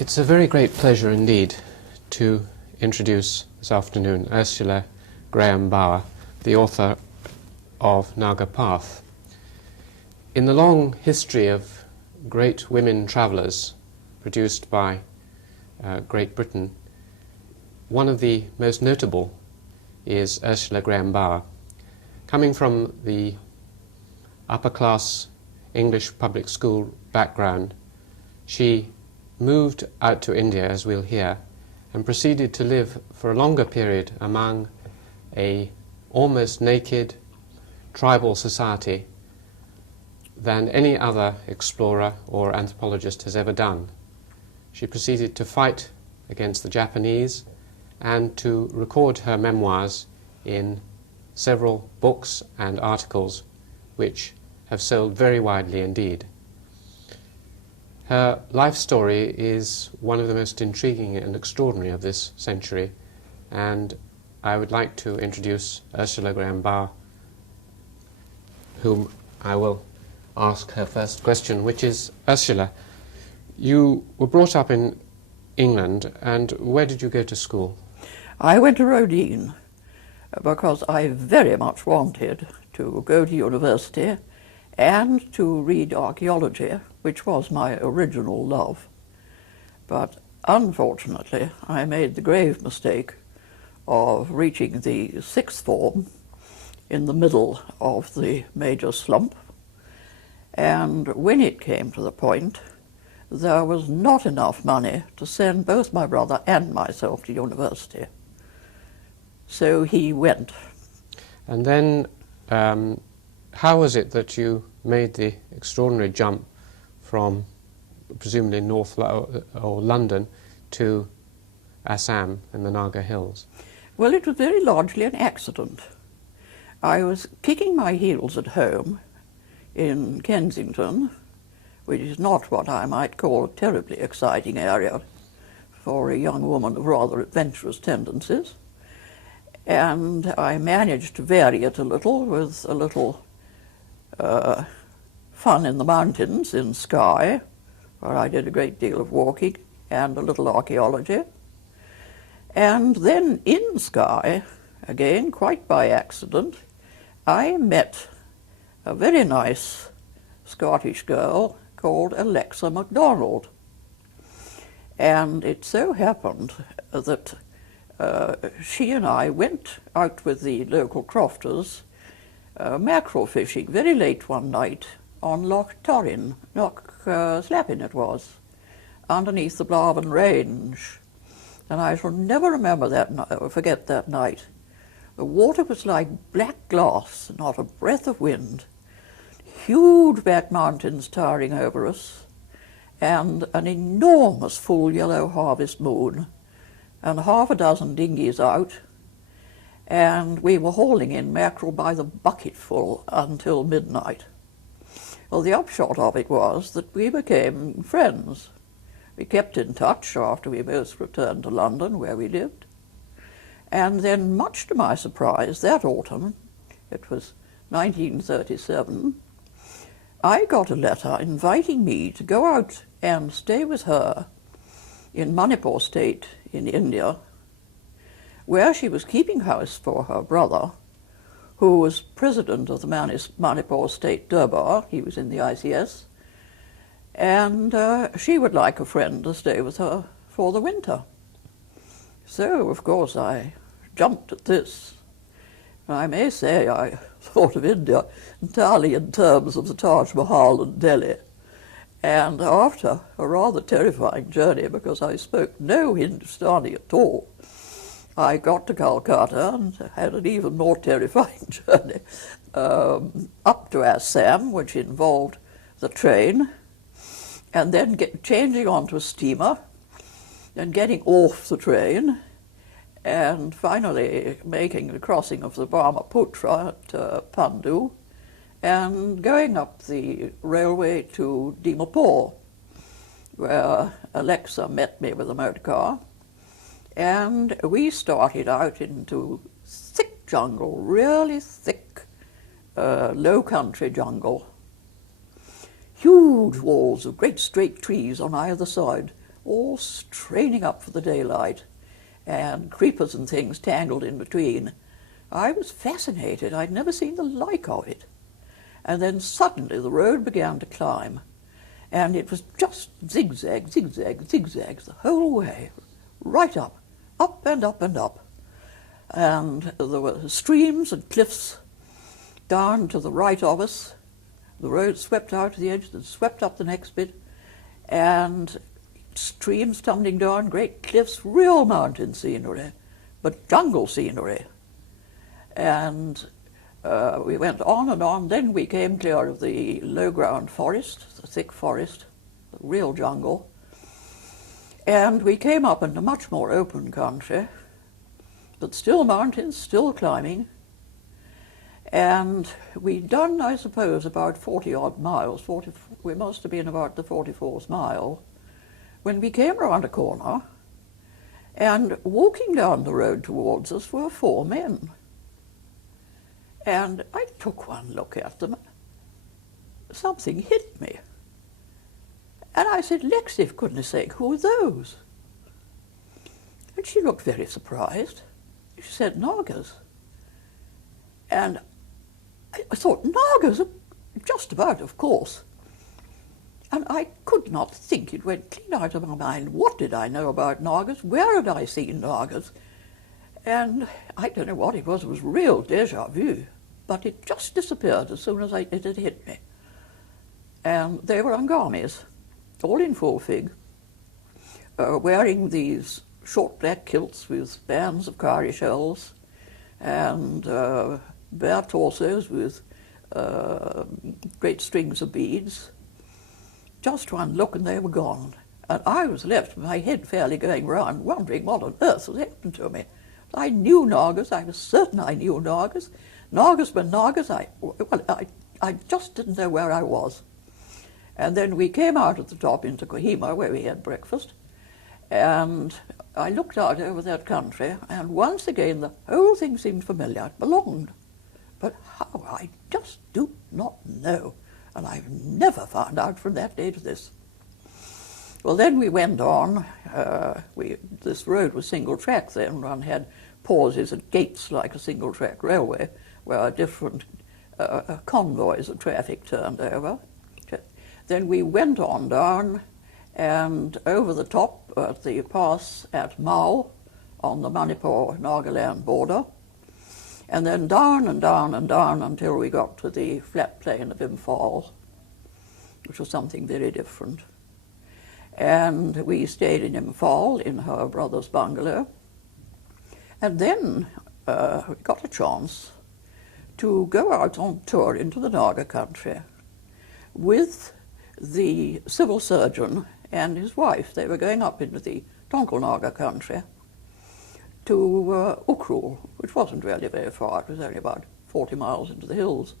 It's a very great pleasure indeed to introduce this afternoon Ursula Graham Bower, the author of Naga Path. In the long history of great women travellers produced by Great Britain, one of the most notable is Ursula Graham Bower. Coming from the upper-class English public school background, she moved out to India, as we'll hear, and proceeded to live for a longer period among a almost naked tribal society than any other explorer or anthropologist has ever done. She proceeded to fight against the Japanese and to record her memoirs in several books and articles which have sold very widely indeed. Her life story is one of the most intriguing and extraordinary of this century, and I would like to introduce Ursula Graham Bower, whom I will ask her first question, which is, Ursula, you were brought up in England, and where did you go to school? I went to Rodin because I very much wanted to go to university and to read archaeology, which was my original love. But unfortunately, I made the grave mistake of reaching the sixth form in the middle of the major slump. And when it came to the point, there was not enough money to send both my brother and myself to university. So he went. And then how was it that you made the extraordinary jump from presumably North or London to Assam in the Naga Hills? Well, it was very largely an accident. I was kicking my heels at home in Kensington, which is not what I might call a terribly exciting area for a young woman of rather adventurous tendencies. And I managed to vary it a little with a little fun in the mountains in Skye, where I did a great deal of walking, and a little archaeology. And then in Skye, again quite by accident, I met a very nice Scottish girl called Alexa MacDonald. And it so happened that she and I went out with the local crofters mackerel fishing very late one night on Loch Torrin, Loch Slappin it was, underneath the Blavan Range. And I shall never forget that night. The water was like black glass, not a breath of wind, huge back mountains towering over us, and an enormous full yellow harvest moon, and half a dozen dinghies out, and we were hauling in mackerel by the bucketful until midnight. Well, the upshot of it was that we became friends. We kept in touch after we both returned to London, where we lived. And then, much to my surprise, that autumn, it was 1937, I got a letter inviting me to go out and stay with her in Manipur State in India, where she was keeping house for her brother, who was president of the Manipur State Durbar. He was in the ICS, and she would like a friend to stay with her for the winter. So, of course, I jumped at this. I may say I thought of India entirely in terms of the Taj Mahal and Delhi. And after a rather terrifying journey, because I spoke no Hindustani at all, I got to Calcutta and had an even more terrifying journey up to Assam, which involved the train, and then changing onto a steamer, and getting off the train, and finally making the crossing of the Brahmaputra at Pandu, and going up the railway to Dimapur, where Alexa met me with a motor car. And we started out into thick jungle, really thick, low country jungle. Huge walls of great straight trees on either side, all straining up for the daylight, and creepers and things tangled in between. I was fascinated. I'd never seen the like of it. And then suddenly the road began to climb, and it was just zigzag, zigzag, zigzag the whole way, right up, up and up and up. And there were streams and cliffs down to the right of us. The road swept out to the edge and swept up the next bit, and streams tumbling down, great cliffs, real mountain scenery, but jungle scenery. And we went on, then we came clear of the low-ground forest, the thick forest, the real jungle, and we came up into much more open country, but still mountains, still climbing. And we'd done, I suppose, about 40-odd miles. We must have been about the 44th mile, when we came around a corner, and walking down the road towards us were 4 men. And I took one look at them. Something hit me. And I said, "Lexi, for goodness sake, who are those?" And she looked very surprised. She said, "Nagas." And I thought, Nagas? Just about, of course. And I could not think. It went clean out of my mind. What did I know about Nagas? Where had I seen Nagas? And I don't know what it was real déjà vu. But it just disappeared as soon as it had hit me. And they were Angamis, all in full fig, wearing these short black kilts with bands of cowrie shells, and bare torsos with great strings of beads. Just one look and they were gone. And I was left with my head fairly going round, wondering what on earth was happening to me. I knew Nagas. I was certain I knew Nagas. Nagas were Nagas. I just didn't know where I was. And then we came out at the top into Kohima, where we had breakfast, and I looked out over that country, and once again the whole thing seemed familiar. It belonged. But how, I just do not know, and I've never found out from that day to this. Well, then we went on. This road was single track then. One had pauses at gates like a single track railway, where different convoys of traffic turned over. Then we went on down and over the top at the pass at Mao on the Manipur-Nagaland border, and then down and down and down until we got to the flat plain of Imphal, which was something very different. And we stayed in Imphal in her brother's bungalow. And then we got a chance to go out on tour into the Naga country with the civil surgeon and his wife. They were going up into the Tonkel Naga country to Ukrul, which wasn't really very far. It was only about 40 miles into the hills.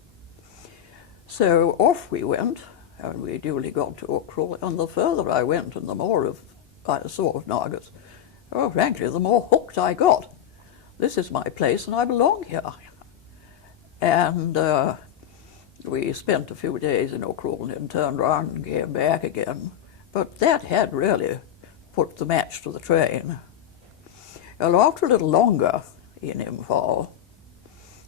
So off we went, and we duly got to Ukrul, and the further I went and the more I saw of Nagas, oh, frankly, the more hooked I got. This is my place and I belong here. And we spent a few days in Ukrul and then turned around and came back again. But that had really put the match to the train. Well, after a little longer in Imphal,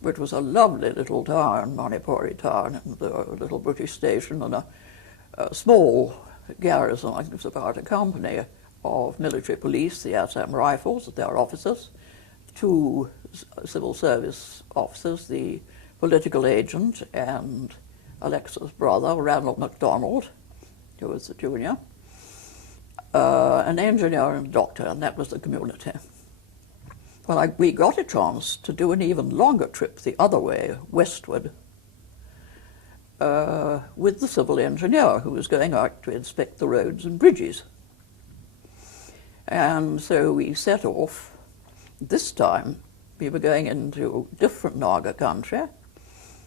which was a lovely little town, Manipuri town, and a little British station and a small garrison, I think it was about a company of military police, the Assam Rifles, their officers, 2 civil service officers, the political agent and Alexa's brother, Randall MacDonald, who was the junior, an engineer and a doctor, and that was the community. Well, we got a chance to do an even longer trip the other way, westward, with the civil engineer who was going out to inspect the roads and bridges. And so we set off. This time we were going into different Naga country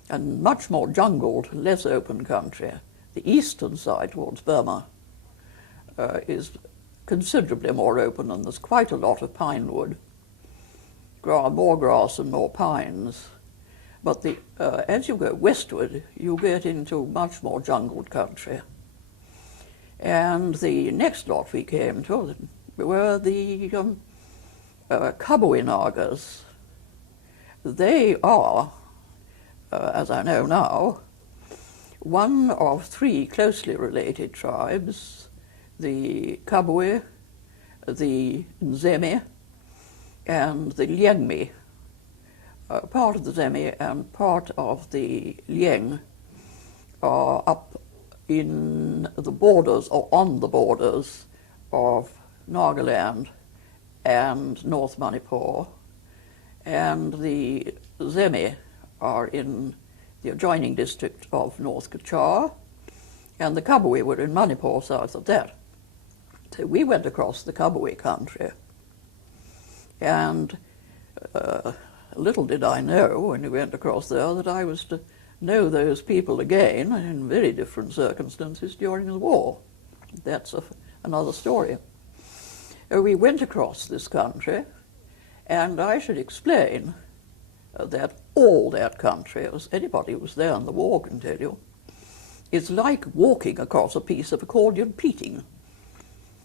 and much more jungled, less open country. The eastern side towards Burma is considerably more open, and there's quite a lot of pine wood. More grass and more pines. But as you go westward, you get into much more jungled country. And the next lot we came to were the Kabui Nagas. They are, as I know now, one of three closely related tribes, the Kabui, the Nzemi, and the Liengmi. Part of the Zemi and part of the Lieng are up in the borders, or on the borders, of Nagaland and North Manipur, and the Zemi are in the adjoining district of North Kachar, and the Kabui were in Manipur south of that. So we went across the Kabui country, and little did I know when we went across there that I was to know those people again in very different circumstances during the war. That's another story. We went across this country, and I should explain that all that country, as anybody who was there in the war can tell you, is like walking across a piece of accordion pleating,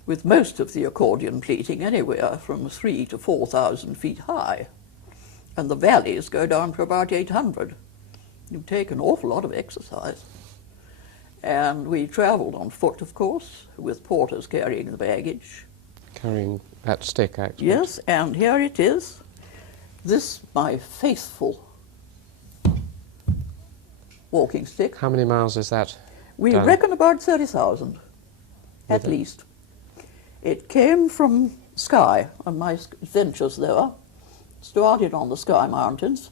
with most of the accordion pleating anywhere from 3,000 to 4,000 feet high. And the valleys go down to about 800. You take an awful lot of exercise. And we travelled on foot, of course, with porters carrying the baggage. Carrying that stick, actually. Yes, and here it is. This, my faithful walking stick. How many miles is that? We down? reckon about 30,000, at least. It came from Skye, on my adventures there. Started on the Skye Mountains,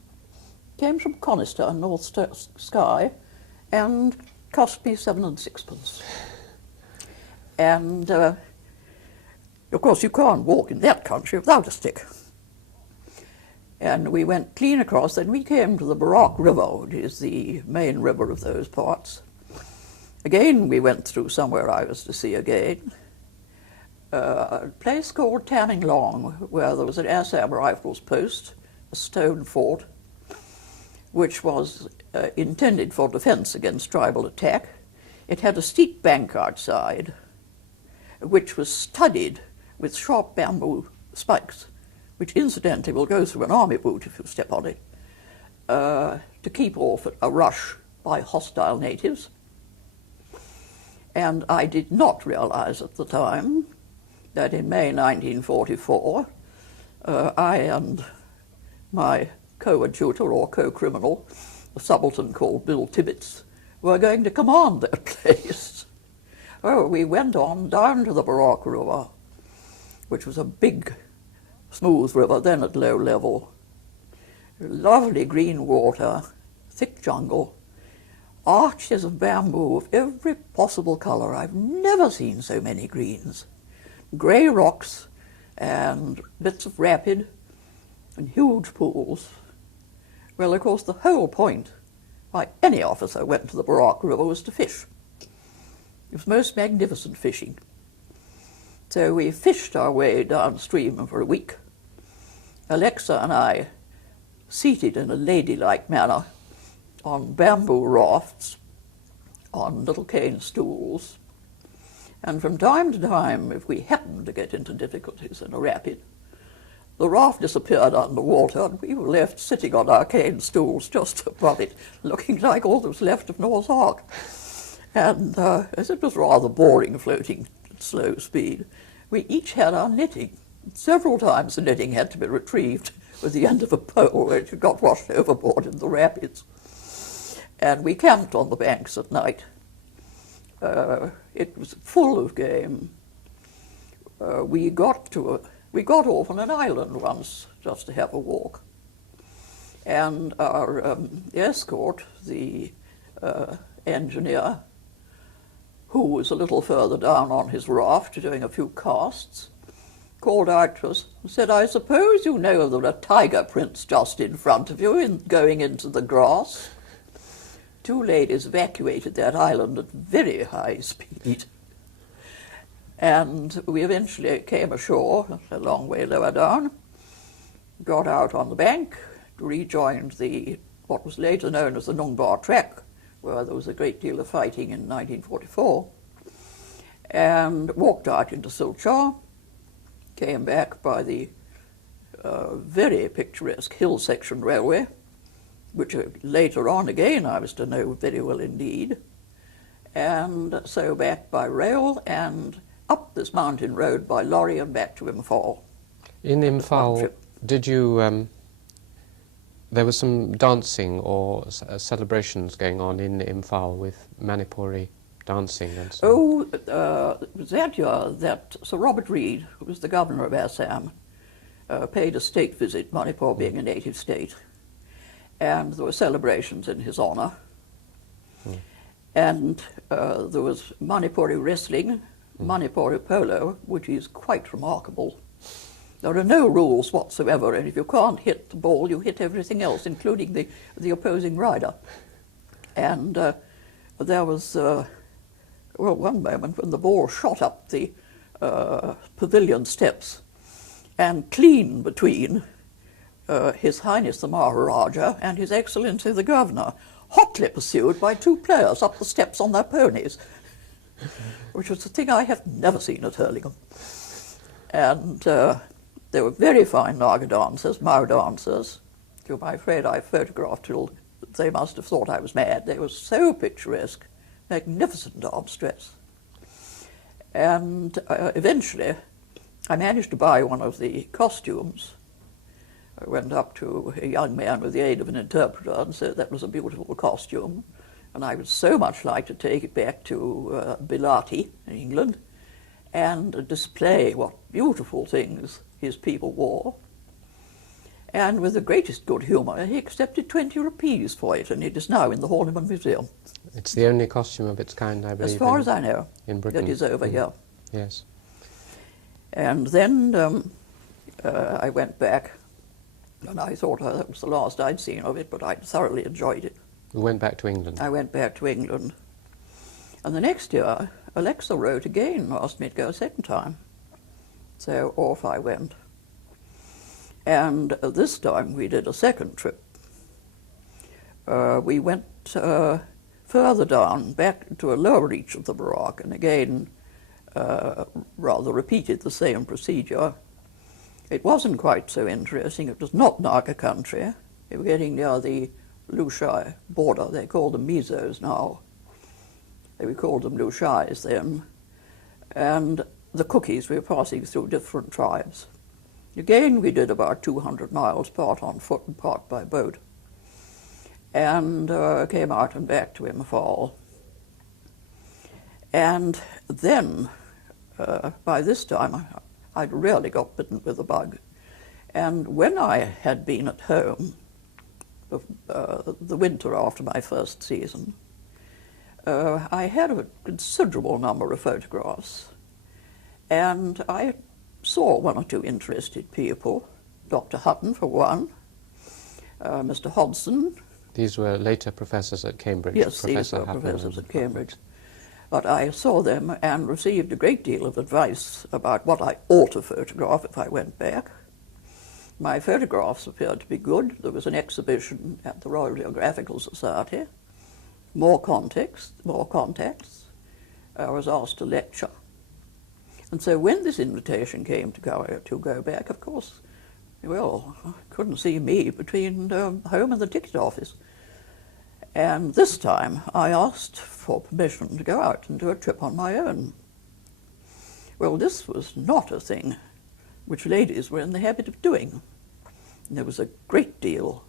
came from Conister, North Skye, and cost me 7 and 6pence. And of course you can't walk in that country without a stick. And we went clean across, then we came to the Barak River, which is the main river of those parts. Again we went through somewhere I was to see again. A place called Tanning Long, where there was an Assam Rifles post, a stone fort, which was intended for defense against tribal attack. It had a steep bank outside, which was studded with sharp bamboo spikes, which incidentally will go through an army boot if you step on it, to keep off a rush by hostile natives. And I did not realize at the time that in May 1944, I and my coadjutor or co-criminal, a subaltern called Bill Tibbets, were going to command that place. Oh, we went on down to the Barak River, which was a big, smooth river, then at low level. Lovely green water, thick jungle, arches of bamboo of every possible colour. I've never seen so many greens. Grey rocks and bits of rapid and huge pools. Well, of course, the whole point why any officer went to the Barak River was to fish. It was most magnificent fishing. So we fished our way downstream for a week. Alexa and I, seated in a ladylike manner on bamboo rafts, on little cane stools, and from time to time, if we happened to get into difficulties in a rapid, the raft disappeared under water and we were left sitting on our cane stools just above it, looking like all that was left of Noah's Ark. And as it was rather boring floating at slow speed, we each had our knitting. Several times the knitting had to be retrieved with the end of a pole where it got washed overboard in the rapids. And we camped on the banks at night. It was full of game. We got off on an island once just to have a walk. And our escort, the engineer, who was a little further down on his raft doing a few casts, called out to us and said, "I suppose you know there are tiger prints just in front of you going into the grass." Two ladies evacuated that island at very high speed. And we eventually came ashore, a long way lower down, got out on the bank, rejoined what was later known as the Nungbar Track, where there was a great deal of fighting in 1944. and walked out into Silchar, came back by the very picturesque hill section railway, which later on again I was to know very well indeed, and so back by rail and up this mountain road by lorry and back to Imphal. In Imphal, did you, there was some dancing or celebrations going on in Imphal with Manipuri dancing and so on? Oh, it was that year that Sir Robert Reid, who was the governor of Assam, paid a state visit, Manipur being a native state, and there were celebrations in his honour. And there was Manipuri wrestling, Manipuri polo, which is quite remarkable. There are no rules whatsoever, and if you can't hit the ball, you hit everything else, including the opposing rider. And there was, well, one moment when the ball shot up the pavilion steps, and clean between His Highness the Maharaja and His Excellency the Governor, hotly pursued by two players up the steps on their ponies, which was a thing I have never seen at Hurlingham. And they were very fine Naga dancers, Mao dancers, whom I'm afraid I photographed till they must have thought I was mad. They were so picturesque, magnificent dance dress. And eventually I managed to buy one of the costumes. I went up to a young man with the aid of an interpreter and said that was a beautiful costume, and I would so much like to take it back to Bilati in England and display what beautiful things his people wore. And with the greatest good humour, he accepted 20 rupees for it, and it is now in the Horniman Museum. It's the only costume of its kind, I believe, as far as I know, in Britain. that is over here. Yes. And then I went back, and I thought that was the last I'd seen of it, but I thoroughly enjoyed it. You went back to England? I went back to England. And the next year, Alexa wrote again and asked me to go a second time. So off I went. And this time we did a second trip. We went further down, back to a lower reach of the Barak, and again rather repeated the same procedure. It wasn't quite so interesting. It was not Naga country. We were getting near the Lushai border. They call them Mizos now. We called them Lushais then. And the cookies, we were passing through different tribes. Again, we did about 200 miles, part on foot and part by boat. And came out and back to Imphal. And then, by this time, I'd really got bitten with the bug. And when I had been at home, the winter after my first season, I had a considerable number of photographs. And I saw one or two interested people, Dr. Hutton for one, Mr. Hodson. These were later professors at Cambridge. Yes, these were professors at Cambridge. But I saw them and received a great deal of advice about what I ought to photograph if I went back. My photographs appeared to be good. There was an exhibition at the Royal Geographical Society. More contacts. I was asked to lecture. And so when this invitation came to go back, of course, well, I couldn't see me between home and the ticket office. And this time I asked for permission to go out and do a trip on my own. Well, this was not a thing which ladies were in the habit of doing. There was a great deal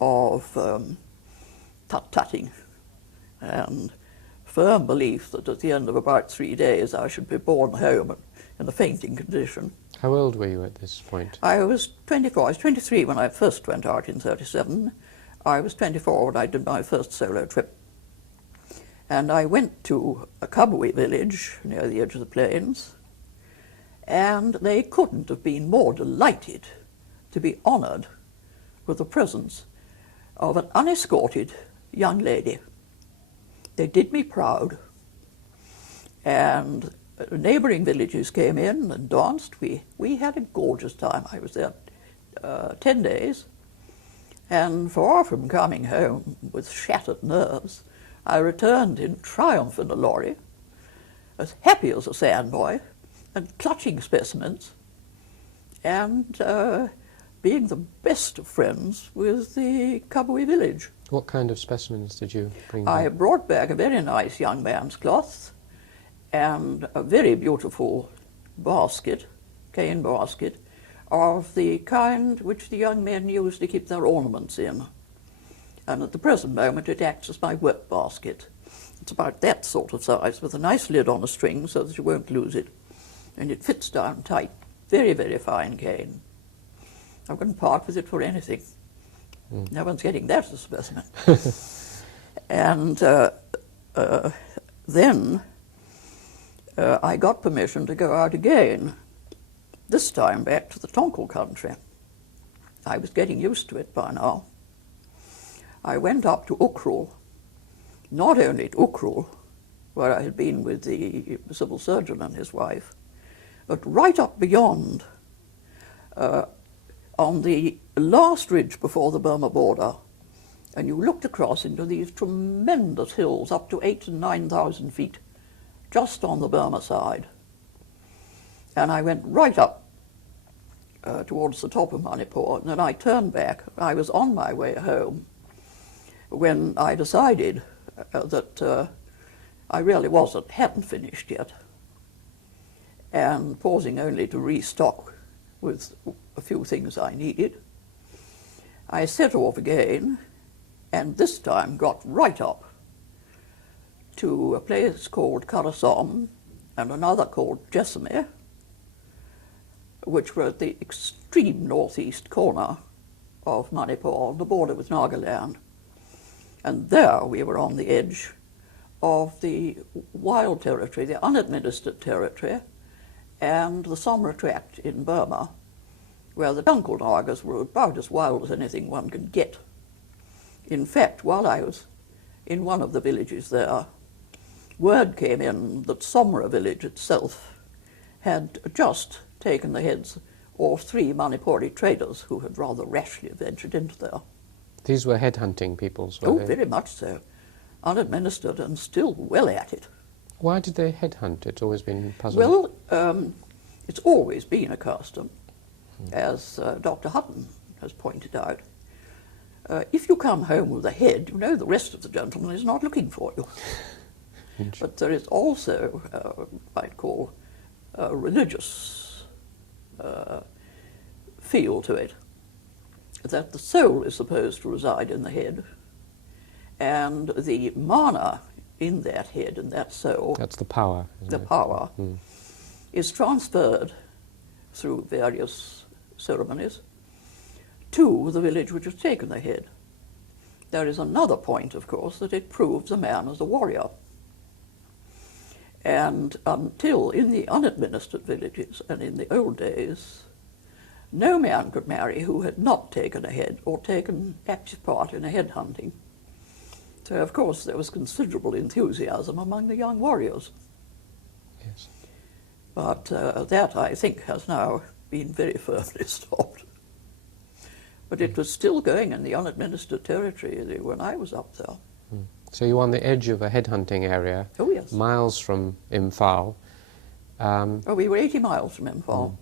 of tut-tutting and firm belief that at the end of about 3 days I should be borne home in a fainting condition. How old were you at this point? I was 24. I was 23 when I first went out in 37. I was 24 when I did my first solo trip. And I went to a Kabui village near the edge of the plains, and they couldn't have been more delighted to be honoured with the presence of an unescorted young lady. They did me proud. And neighbouring villages came in and danced. We had a gorgeous time. I was there 10 days. And far from coming home with shattered nerves, I returned in triumph in a lorry, as happy as a sandboy and clutching specimens and being the best of friends with the Kabui village. What kind of specimens did you bring I back? brought back a very nice young man's cloth and a very beautiful basket, cane basket, of the kind which the young men use to keep their ornaments in. And at the present moment it acts as my work basket. It's about that sort of size with a nice lid on a string so that you won't lose it. And it fits down tight. Very, very fine cane. I wouldn't part with it for anything. No one's getting that as a specimen. And then I got permission to go out again, this time back to the Tonkel country. I was getting used to it by now. I went up to Ukrul, not only to Ukrul, where I had been with the civil surgeon and his wife, but right up beyond, on the last ridge before the Burma border, and you looked across into these tremendous hills up to 8,000 and 9,000 feet, just on the Burma side. And I went right up towards the top of Manipur, and then I turned back. I was on my way home when I decided that I really hadn't finished yet, and pausing only to restock with a few things I needed, I set off again, and this time got right up to a place called Karasom and another called Jessame, which were at the extreme northeast corner of Manipur, on the border with Nagaland. And there we were on the edge of the wild territory, the unadministered territory, and the Somra tract in Burma, where the Tonkel Nagas were about as wild as anything one could get. In fact, while I was in one of the villages there, word came in that Somra village itself had just taken the heads of 3 Manipuri traders who had rather rashly ventured into there. These were headhunting peoples, were Oh, they? very much so. Unadministered and still well at it. Why did they headhunt? It's always been puzzling. Well, it's always been a custom, as Dr. Hutton has pointed out. If you come home with a head, you know the rest of the gentleman is not looking for you. But there is also, what I'd call, a religious feel to it, that the soul is supposed to reside in the head, and the mana in that head and that soul, That's the power, isn't the it? power, is transferred through various ceremonies to the village which has taken the head. There is another point, of course, that it proves a man as a warrior. And until in the unadministered villages and in the old days, no man could marry who had not taken a head or taken active part in a head hunting. So, of course, there was considerable enthusiasm among the young warriors. Yes. But that, I think, has now been very firmly stopped. But it was still going in the unadministered territory when I was up there. So you're on the edge of a headhunting area, Oh, yes. miles from Imphal, Oh, we were 80 miles from Imphal.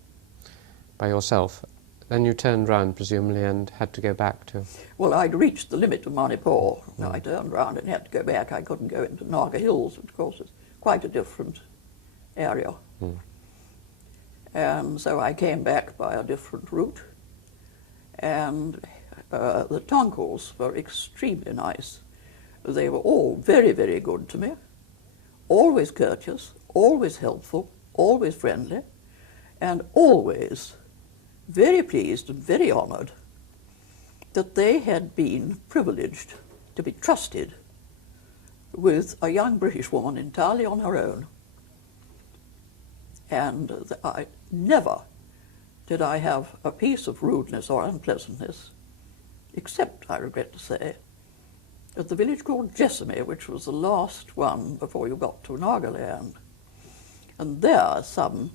by yourself. Then you turned round, presumably, and had to go back to... Well, I'd reached the limit of Manipur. Now, I turned round and had to go back. I couldn't go into Naga Hills, which, of course, is quite a different area. And so I came back by a different route. And the Tonkels were extremely nice. They were all very, very good to me, always courteous, always helpful, always friendly, and always very pleased and very honoured that they had been privileged to be trusted with a young British woman entirely on her own. And I never did I have a piece of rudeness or unpleasantness, except, I regret to say, at the village called Jessame, which was the last one before you got to Nagaland. And there some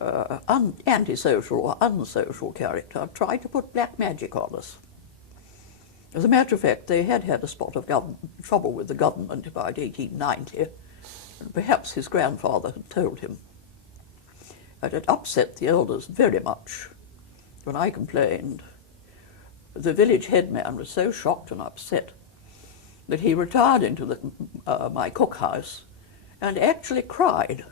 antisocial or unsocial character tried to put black magic on us. As a matter of fact, they had had a spot of trouble with the government about 1890, perhaps his grandfather had told him. And it upset the elders very much when I complained. The village headman was so shocked and upset that he retired into my cookhouse and actually cried.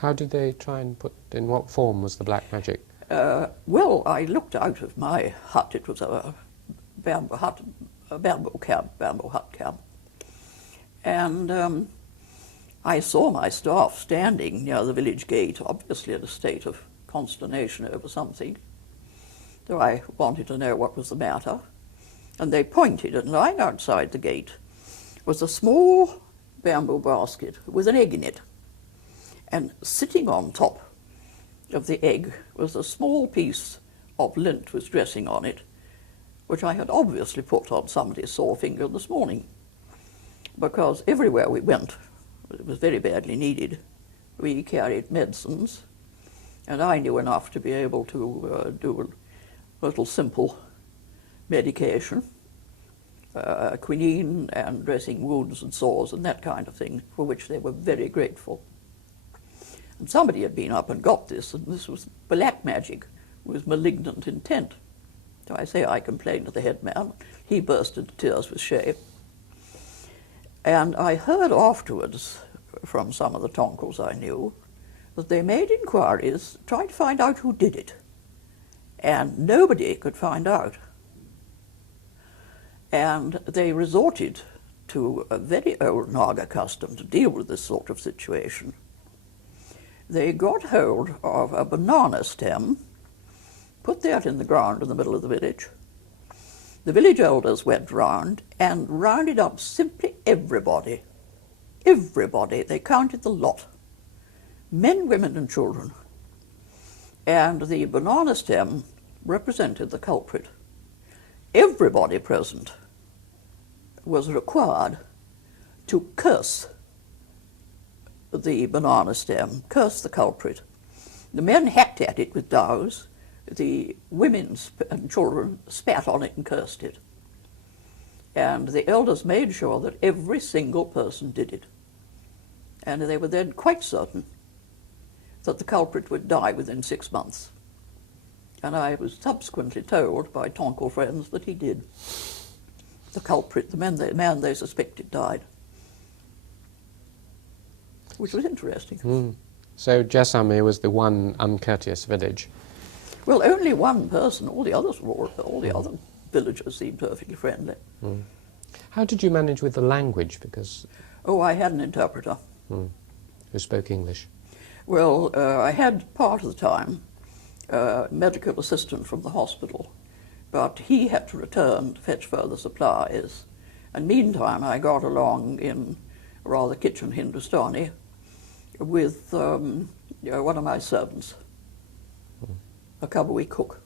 How did they try and in what form was the black magic? Well, I looked out of my hut. It was a bamboo hut camp. And I saw my staff standing near the village gate, obviously in a state of consternation over something. So I wanted to know what was the matter. And they pointed, and lying outside the gate was a small bamboo basket with an egg in it. And sitting on top of the egg was a small piece of lint with dressing on it, which I had obviously put on somebody's sore finger this morning, because everywhere we went, it was very badly needed. We carried medicines, and I knew enough to be able to do a little simple medication, quinine and dressing wounds and sores and that kind of thing, for which they were very grateful. And somebody had been up and got this, and this was black magic with malignant intent. So I say I complained to the headman. He burst into tears with shame. And I heard afterwards from some of the tonkels I knew that they made inquiries, tried to find out who did it, and nobody could find out. And they resorted to a very old Naga custom to deal with this sort of situation. They got hold of a banana stem, put that in the ground in the middle of the village. The village elders went round and rounded up simply everybody. Everybody. They counted the lot. Men, women and children. And the banana stem represented the culprit. Everybody present was required to curse the banana stem, curse the culprit. The men hacked at it with dowels. The women and children spat on it and cursed it. And the elders made sure that every single person did it. And they were then quite certain that the culprit would die within 6 months. And I was subsequently told by tonkel friends that he did. The culprit, the man they suspected, died. Which was interesting. So Jasami was the one uncourteous village. Well, only one person. All the others were, all the other villagers seemed perfectly friendly. How did you manage with the language? Because Oh, I had an interpreter. who spoke English? Well, I had part of the time a medical assistant from the hospital, but he had to return to fetch further supplies. And meantime, I got along in rather kitchen Hindustani with one of my servants, a Kabui cook,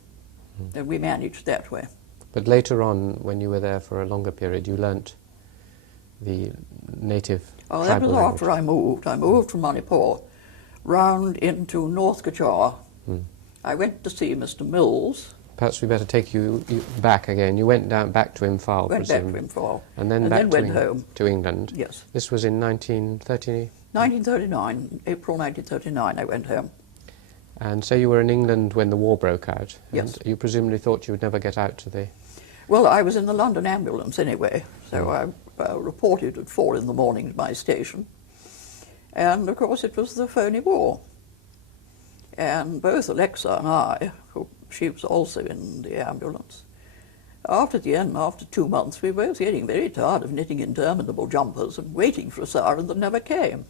and we managed that way. But later on, when you were there for a longer period, you learnt the native Oh, that tribal was language. after I moved. I moved from Manipur round into North Kachar. I went to see Mr. Mills. Perhaps we better take you back again. You went back to Imphal, Went back to presumably, Imphal. and then and back then went home. to England. Yes. This was in 1930, 1939, April 1939, I went home. and so you were in England when the war broke out. Yes. And you presumably thought you would never get out to the... Well, I was in the London ambulance anyway, so I reported at 4 in the morning to my station. And of course it was the phony war. And both Alexa and I, she was also in the ambulance, after 2 months, we were both getting very tired of knitting interminable jumpers and waiting for a siren that never came.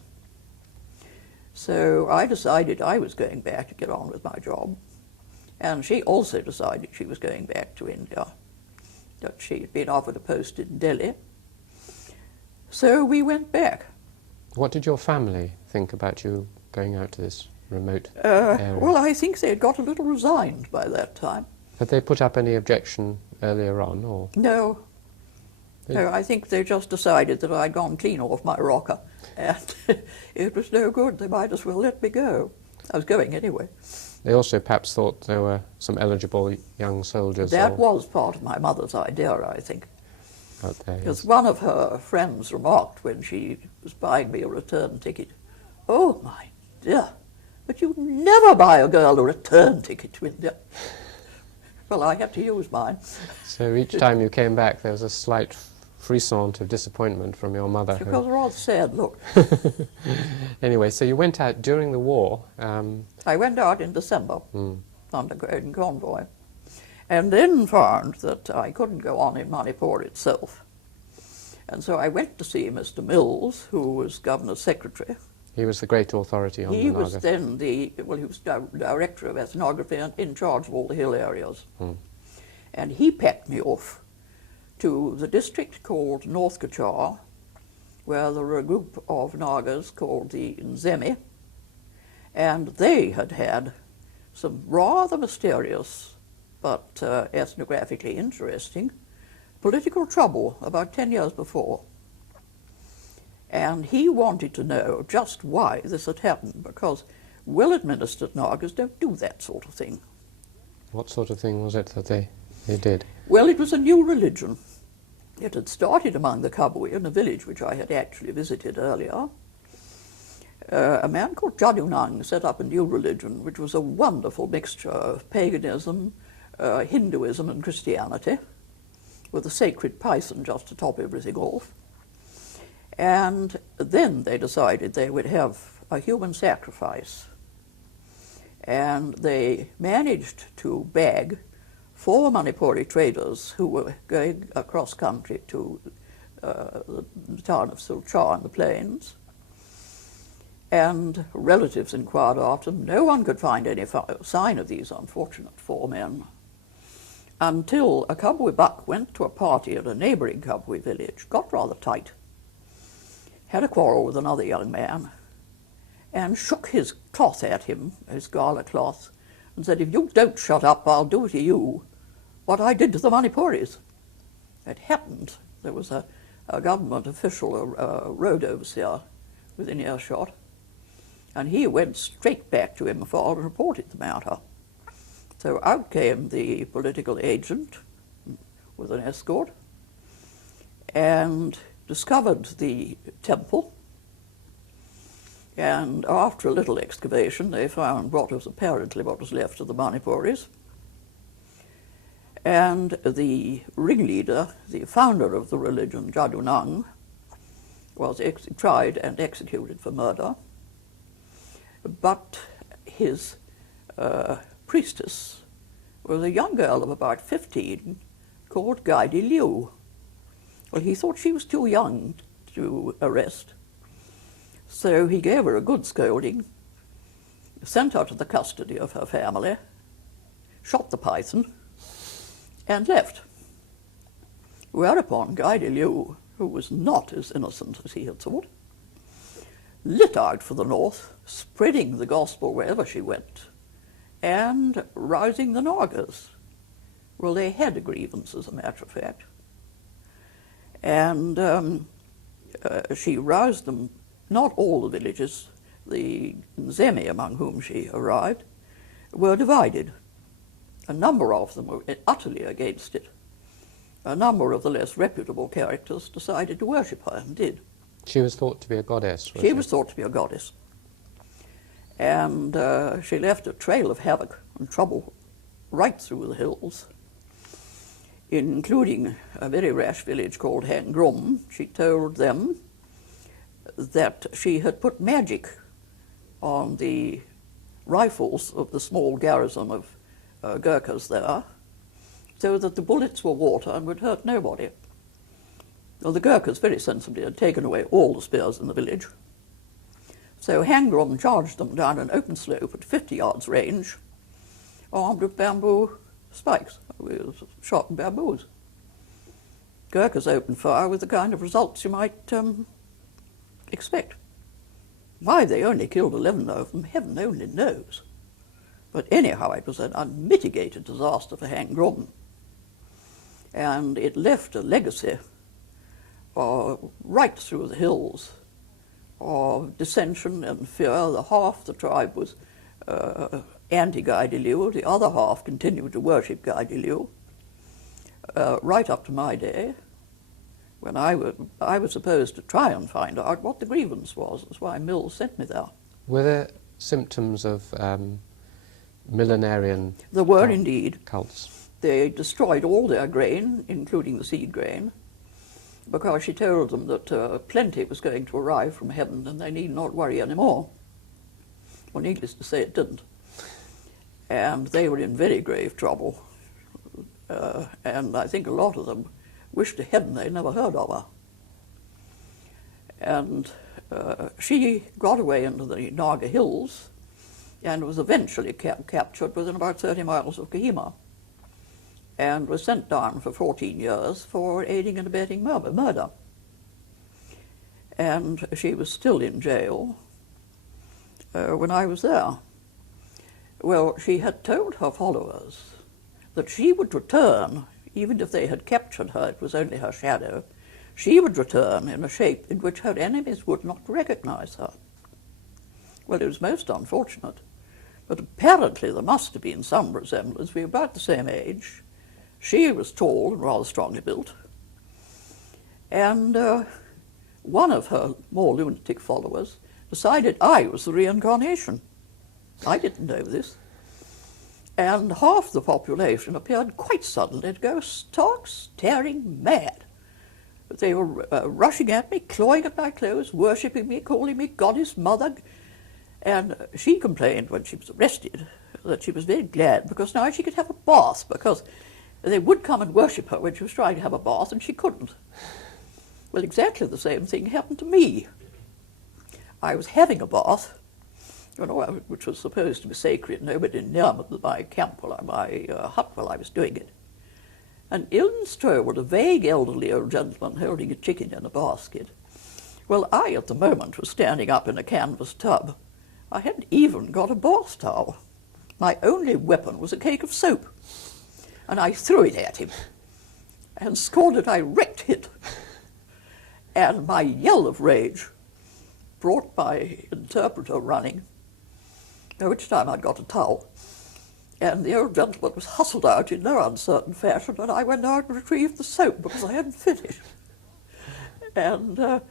So I decided I was going back to get on with my job. And she also decided she was going back to India, that she'd been offered a post in Delhi. So we went back. What did your family think about you going out to this remote area? Well, I think they'd got a little resigned by that time. Had they put up any objection earlier on, or...? No. No, I think they just decided that I'd gone clean off my rocker, and it was no good. They might as well let me go. I was going anyway. They also perhaps thought there were some eligible young soldiers. That was part of my mother's idea, I think. out there. Because Yes. one of her friends remarked when she was buying me a return ticket, "Oh, my dear, but you never buy a girl a return ticket to India." Well, I had to use mine. So each time you came back, there was a slight frisson of disappointment from your mother. It was a rather sad look. Anyway, so you went out during the war. I went out in December under Golden Convoy, and then found that I couldn't go on in Manipur itself. And so I went to see Mr. Mills, who was Governor's Secretary. He was the great authority on He the was Naga. then he was Director of Ethnography and in charge of all the hill areas. And he packed me off to the district called North Kachar, where there were a group of Nagas called the Nzemi, and they had had some rather mysterious but ethnographically interesting political trouble about 10 years before. And he wanted to know just why this had happened, because well-administered Nagas don't do that sort of thing. What sort of thing was it that they did? Well, it was a new religion. It had started among the Kabui in a village which I had actually visited earlier. A man called Jadunang set up a new religion which was a wonderful mixture of paganism, Hinduism and Christianity, with a sacred python just to top everything off. And then they decided they would have a human sacrifice. And they managed to bag 4 Manipuri traders who were going across country to the town of Silchar in the plains. And relatives inquired after them. No one could find any sign of these unfortunate 4 men, until a Kabui buck went to a party at a neighboring Kabui village, got rather tight, had a quarrel with another young man, and shook his cloth at him, his gala cloth, and said, "If you don't shut up, I'll do to you what I did to the Manipuris." It happened. There was a government official, a road overseer, within earshot, and he went straight back to Imphal and reported the matter. So out came the political agent with an escort and discovered the temple. And after a little excavation, they found what was apparently what was left of the Manipuris. And the ringleader, the founder of the religion, Jadunang, was tried and executed for murder. But his priestess was a young girl of about 15 called Gaidi Liu. Well, he thought she was too young to arrest, so he gave her a good scolding, sent her to the custody of her family, shot the python, and left. Whereupon Gaidi Liu, who was not as innocent as he had thought, lit out for the north, spreading the gospel wherever she went, and rousing the Nagas. Well, they had a grievance, as a matter of fact. And she roused them, not all the villages, the Nzemi among whom she arrived, were divided. A number of them were utterly against it. A number of the less reputable characters decided to worship her, and did. She was thought to be a goddess, She was thought to be a goddess. And she left a trail of havoc and trouble right through the hills, including a very rash village called Hangrum. She told them that she had put magic on the rifles of the small garrison of Gurkhas there, so that the bullets were water and would hurt nobody. Well, the Gurkhas very sensibly had taken away all the spears in the village. So Hangrum charged them down an open slope at 50 yards range, armed with bamboo spikes, with sharpened bamboos. Gurkhas opened fire with the kind of results you might expect. Why they only killed 11 of them, heaven only knows. But anyhow, it was an unmitigated disaster for Hangrum. And it left a legacy right through the hills of dissension and fear. Half the tribe was anti-Gaidi Liu, the other half continued to worship Gaidi Liu, right up to my day. when I was supposed to try and find out what the grievance was. That's why Mills sent me there. Were there symptoms of millenarian There were indeed. cults? They destroyed all their grain, including the seed grain, because she told them that plenty was going to arrive from heaven and they need not worry anymore. Well, needless to say, it didn't. And they were in very grave trouble. And I think a lot of them wished to heaven they'd never heard of her. And she got away into the Naga Hills and was eventually captured within about 30 miles of Kohima, and was sent down for 14 years for aiding and abetting murder. And she was still in jail when I was there. Well, she had told her followers that she would return, even if they had captured her, it was only her shadow, she would return in a shape in which her enemies would not recognize her. Well, it was most unfortunate, but apparently there must have been some resemblance. We were about the same age. She was tall and rather strongly built, and one of her more lunatic followers decided I was the reincarnation. I didn't know this. And half the population appeared quite suddenly to go stark, staring mad. They were rushing at me, clawing at my clothes, worshipping me, calling me goddess, mother. And she complained when she was arrested that she was very glad because now she could have a bath, because they would come and worship her when she was trying to have a bath and she couldn't. Well, exactly the same thing happened to me. I was having a bath, which was supposed to be sacred, nobody near my camp, my hut while I was doing it. And in strolled a vague elderly old gentleman holding a chicken in a basket. Well, I at the moment was standing up in a canvas tub. I hadn't even got a bath towel. My only weapon was a cake of soap. And I threw it at him and scored a direct hit. And my yell of rage brought my interpreter running, by which time I'd got a towel. And the old gentleman was hustled out in no uncertain fashion, and I went out and retrieved the soap because I hadn't finished. And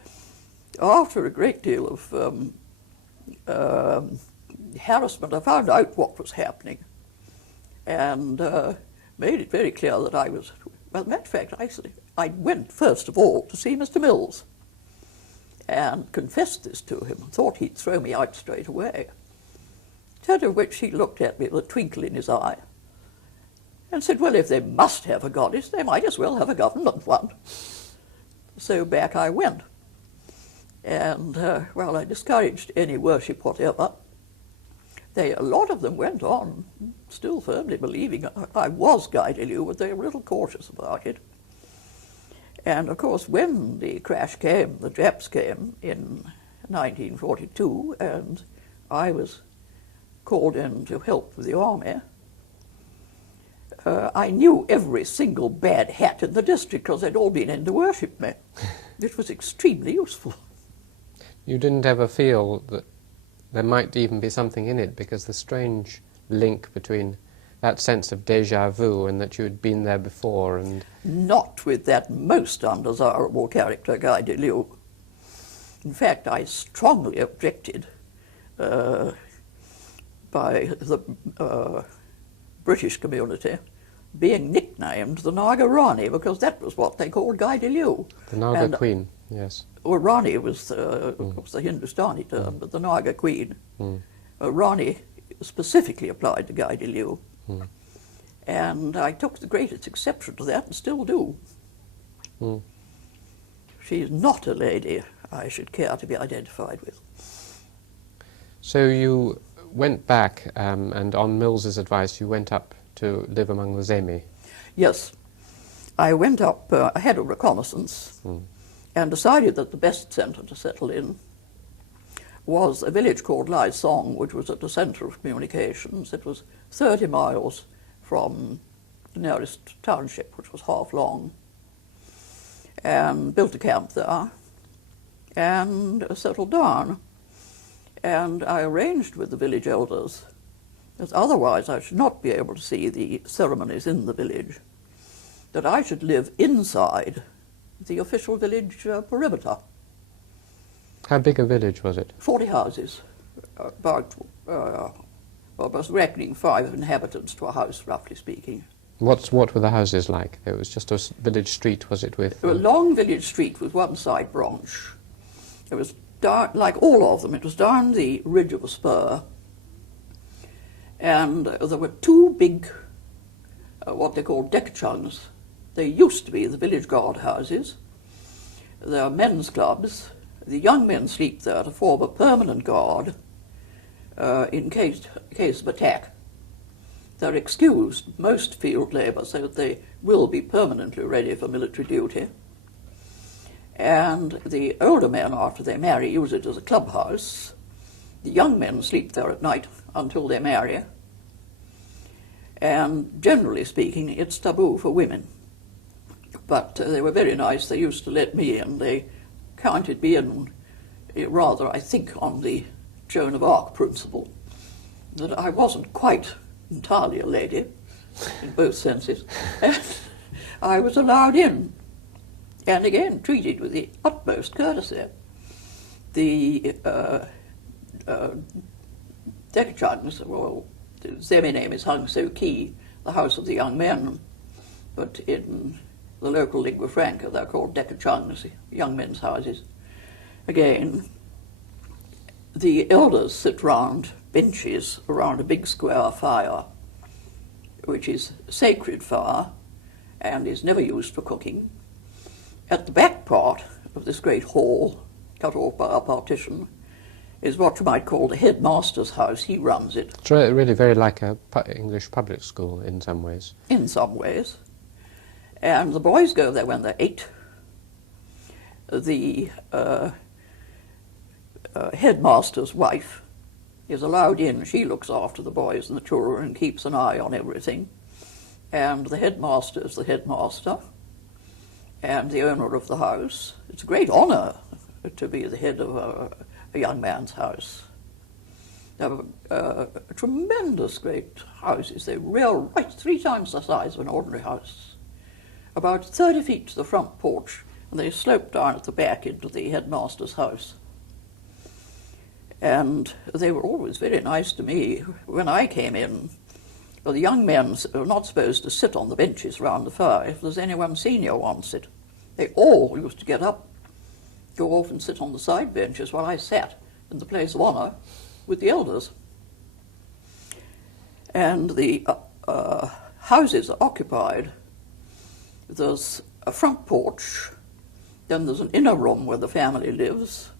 after a great deal of harassment, I found out what was happening and made it very clear that I was, well, as a matter of fact, I went first of all to see Mr. Mills and confessed this to him and thought he'd throw me out straight away. To which he looked at me with a twinkle in his eye and said, well, if they must have a goddess, they might as well have a government one. So back I went. And, well, I discouraged any worship whatever. A lot of them went on, still firmly believing I was Guy de Lieu, but they were a little cautious about it. And, of course, when the crash came, the Japs came in 1942, and I was called in to help with the army, I knew every single bad hat in the district because they'd all been in to worship me. It was extremely useful. You didn't ever feel that there might even be something in it, because the strange link between that sense of déjà vu and that you had been there before and... Not with that most undesirable character, Guy de Lieu. In fact, I strongly objected by the British community being nicknamed the Naga Rani, because that was what they called Guy de Lieu. The Naga Queen, yes. Well, Rani was the Hindustani term, but the Naga Queen. Rani specifically applied to Guy de Lieu. And I took the greatest exception to that and still do. She's not a lady I should care to be identified with. So you went back, and on Mills's advice, you went up to live among the Zemi. Yes. I went up, I had a reconnaissance, and decided that the best centre to settle in was a village called Lai Song, which was at the centre of communications. It was 30 miles from the nearest township, which was half long, and built a camp there and settled down. And I arranged with the village elders, as otherwise I should not be able to see the ceremonies in the village, that I should live inside the official village perimeter. How big a village was it? 40 houses, about, well, I was reckoning 5 inhabitants to a house, roughly speaking. What were the houses like? It was just a village street, was it, with... A long village street with one side branch. It was down, like all of them, it was down the ridge of a spur. And there were 2 big, what they call dekachungs. They used to be the village guard houses. There are men's clubs. The young men sleep there to form a permanent guard in case of attack. They're excused most field labour so that they will be permanently ready for military duty. And the older men, after they marry, use it as a clubhouse. The young men sleep there at night until they marry. And generally speaking, it's taboo for women. But they were very nice. They used to let me in. They counted me in rather, I think, on the Joan of Arc principle, that I wasn't quite entirely a lady, in both senses. And I was allowed in, and again treated with the utmost courtesy. The dekachungs, well, the Zemi name is Hung So Ki, the house of the young men, but in the local lingua franca they're called dekachungs, young men's houses. Again, the elders sit round benches around a big square fire, which is sacred fire and is never used for cooking. At the back part of this great hall, cut off by a partition, is what you might call the headmaster's house. He runs it. It's really very like a English public school in some ways. In some ways. And the boys go there when they're 8. The headmaster's wife is allowed in. She looks after the boys and the children and keeps an eye on everything. And the headmaster is the headmaster and the owner of the house. It's a great honour to be the head of a young man's house. They're tremendous great houses. They rail right 3 times the size of an ordinary house. About 30 feet to the front porch, and they slope down at the back into the headmaster's house. And they were always very nice to me. When I came in, well, the young men are not supposed to sit on the benches round the fire. If there's anyone senior wants it, they all used to get up, go off and sit on the side benches while I sat in the place of honour with the elders. And the houses are occupied. There's a front porch, then there's an inner room where the family lives.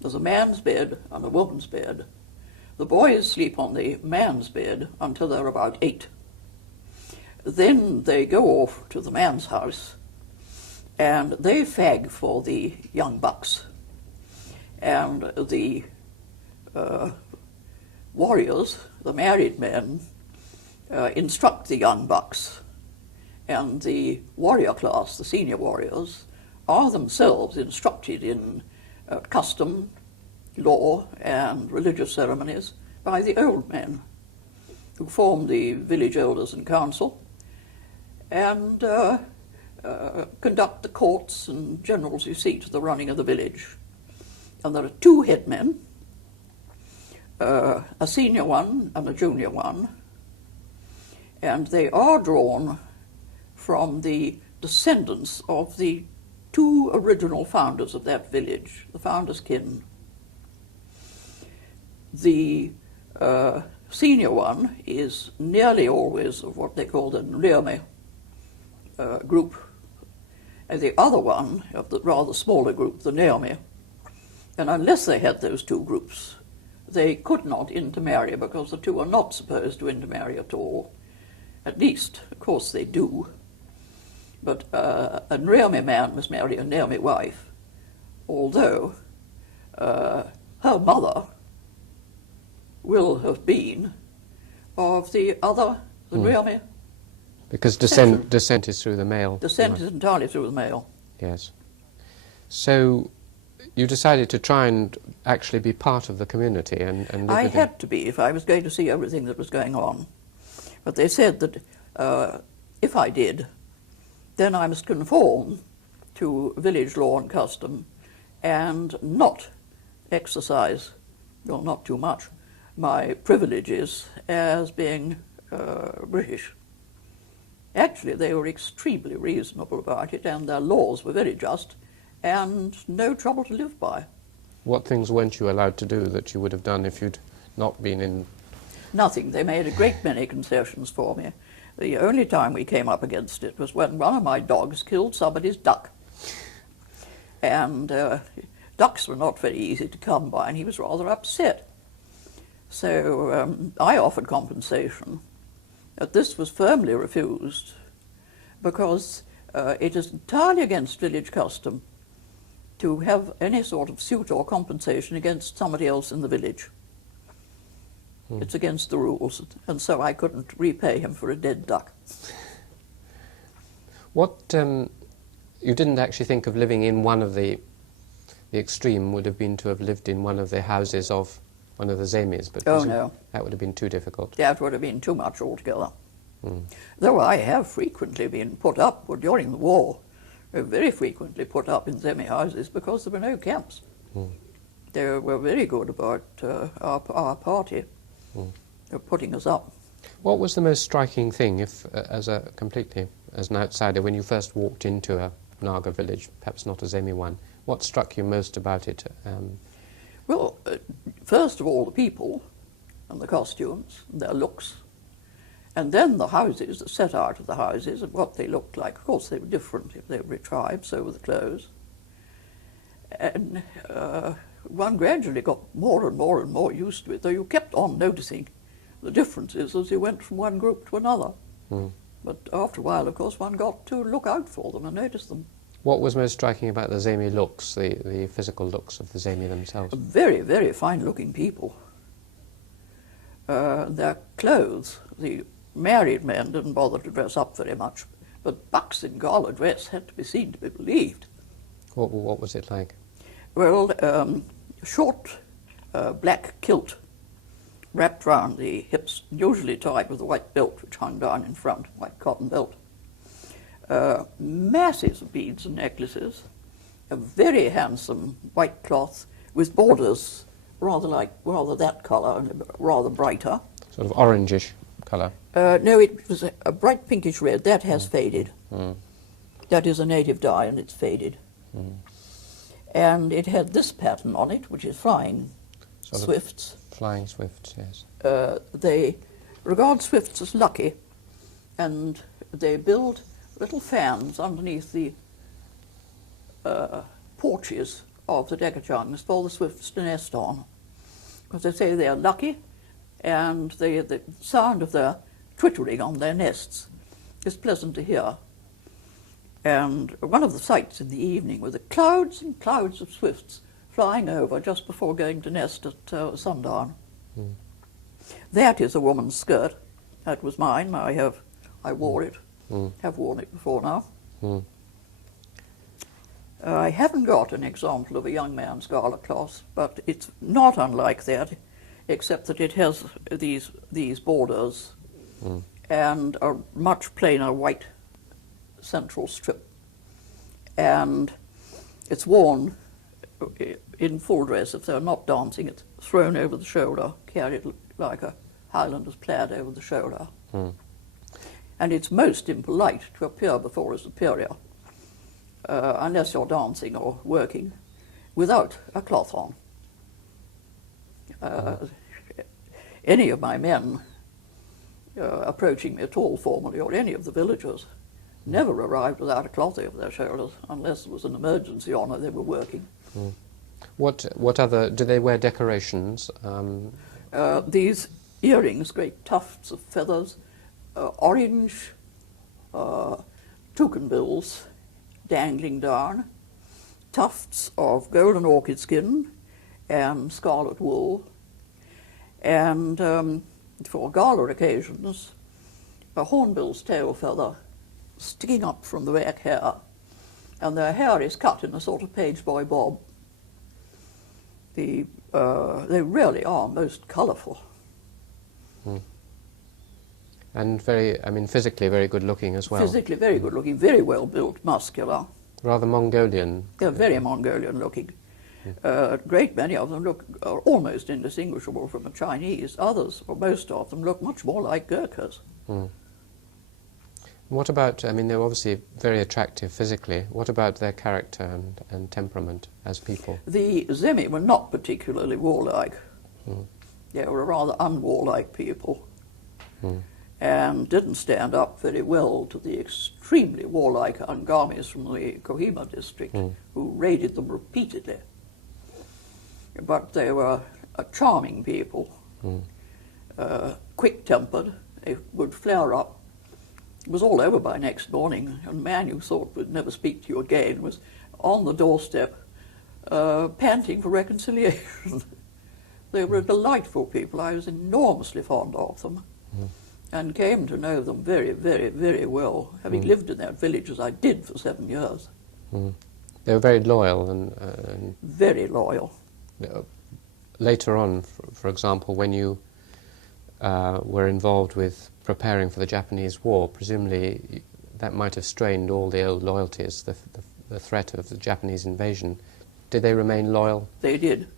There's a man's bed and a woman's bed. The boys sleep on the man's bed until they're about 8. Then they go off to the man's house and they fag for the young bucks. And the warriors, the married men, instruct the young bucks. And the warrior class, the senior warriors, are themselves instructed in custom, law, and religious ceremonies by the old men who form the village elders and council and conduct the courts and generals you see to the running of the village. And there are 2 headmen, a senior one and a junior one, and they are drawn from the descendants of the 2 original founders of that village, the founders' kin. The senior one is nearly always of what they call the Nreame group, and the other one of the rather smaller group, the Naomi. And unless they had those 2 groups, they could not intermarry, because the 2 are not supposed to intermarry at all. At least, of course, they do. But a Nreame man must marry a Naomi wife, although her mother will have been of the other, the Nreame. Because descent is through the male. Descent is entirely through the male. Yes. So you decided to try and actually be part of the community and live I with had to be if I was going to see everything that was going on. But they said that if I did, then I must conform to village law and custom and not exercise, well, not too much, my privileges as being British. Actually, they were extremely reasonable about it, and their laws were very just and no trouble to live by. What things weren't you allowed to do that you would have done if you'd not been in? Nothing. They made a great many concessions for me. The only time we came up against it was when one of my dogs killed somebody's duck. And ducks were not very easy to come by, and he was rather upset. So I offered compensation, but this was firmly refused because it is entirely against village custom to have any sort of suit or compensation against somebody else in the village. It's against the rules, and so I couldn't repay him for a dead duck. What, you didn't actually think of living in one of the extreme would have been to have lived in one of the houses of one of the Zemis, but Oh, no. that would have been too difficult. That would have been too much altogether. Though I have frequently been put up, well, during the war, very frequently put up in Zemi houses because there were no camps. They were very good about our party putting us up. What was the most striking thing, if as an outsider, when you first walked into a Naga village, perhaps not a Zemi one, what struck you most about it? Well, first of all, the people and the costumes, and their looks, and then the houses, the set out of the houses and what they looked like. Of course, they were different if they were a tribe, so were the clothes. And one gradually got more and more and more used to it, though you kept on noticing the differences as you went from one group to another. But after a while, of course, one got to look out for them and notice them. What was most striking about the Zemi looks, the physical looks of the Zemi themselves? Very, very fine-looking people. Their clothes, the married men didn't bother to dress up very much, but bucks in gala dress had to be seen to be believed. What was it like? Well, short black kilt wrapped round the hips, usually tied with a white belt which hung down in front, white cotton belt. Masses of beads and necklaces, a very handsome white cloth with borders rather that colour, rather brighter. Sort of orangish colour? No, it was a bright pinkish red. That has faded. That is a native dye and it's faded. And it had this pattern on it, which is flying swifts. Flying swifts, yes. They regard swifts as lucky, and they build little fans underneath the porches of the Dekachungs for the swifts to nest on, because they say they are lucky, and the sound of their twittering on their nests is pleasant to hear. And one of the sights in the evening were the clouds and clouds of swifts flying over just before going to nest at sundown. That is a woman's skirt. That was mine. I wore it. Have worn it before now. I haven't got an example of a young man's gala cloth, but it's not unlike that, except that it has these borders and a much plainer white central strip. And it's worn in full dress. If they're not dancing, it's thrown over the shoulder, carried like a Highlander's plaid over the shoulder. And it's most impolite to appear before a superior, unless you're dancing or working, without a cloth on. Any of my men approaching me at all formally, or any of the villagers, never arrived without a cloth over their shoulders, unless there was an emergency on or they were working. What other, do they wear decorations? These earrings, great tufts of feathers, orange toucan bills dangling down, tufts of golden orchid skin and scarlet wool, and for gala occasions, a hornbill's tail feather sticking up from the back hair, and their hair is cut in a sort of page boy bob. They really are most colourful. And physically very good looking as well. Physically very good looking, very well built, muscular. Rather Mongolian. They're very Mongolian looking. A great many of them are almost indistinguishable from the Chinese. Others, or most of them, look much more like Gurkhas. Mm. What about, I mean, they're obviously very attractive physically. What about their character and temperament as people? The Zemi were not particularly warlike. Mm. They were a rather unwarlike people, Mm. and didn't stand up very well to the extremely warlike Angamis from the Kohima district, who raided them repeatedly. But they were charming people, quick-tempered. They would flare up. It was all over by next morning, and a man you thought would never speak to you again was on the doorstep, panting for reconciliation. They were delightful people. I was enormously fond of them, and came to know them very, very, very well, having lived in that village as I did for 7 years. They were very loyal and Very loyal. later on, for example, when you were involved with preparing for the Japanese war, presumably that might have strained all the old loyalties, the threat of the Japanese invasion. Did they remain loyal? They did.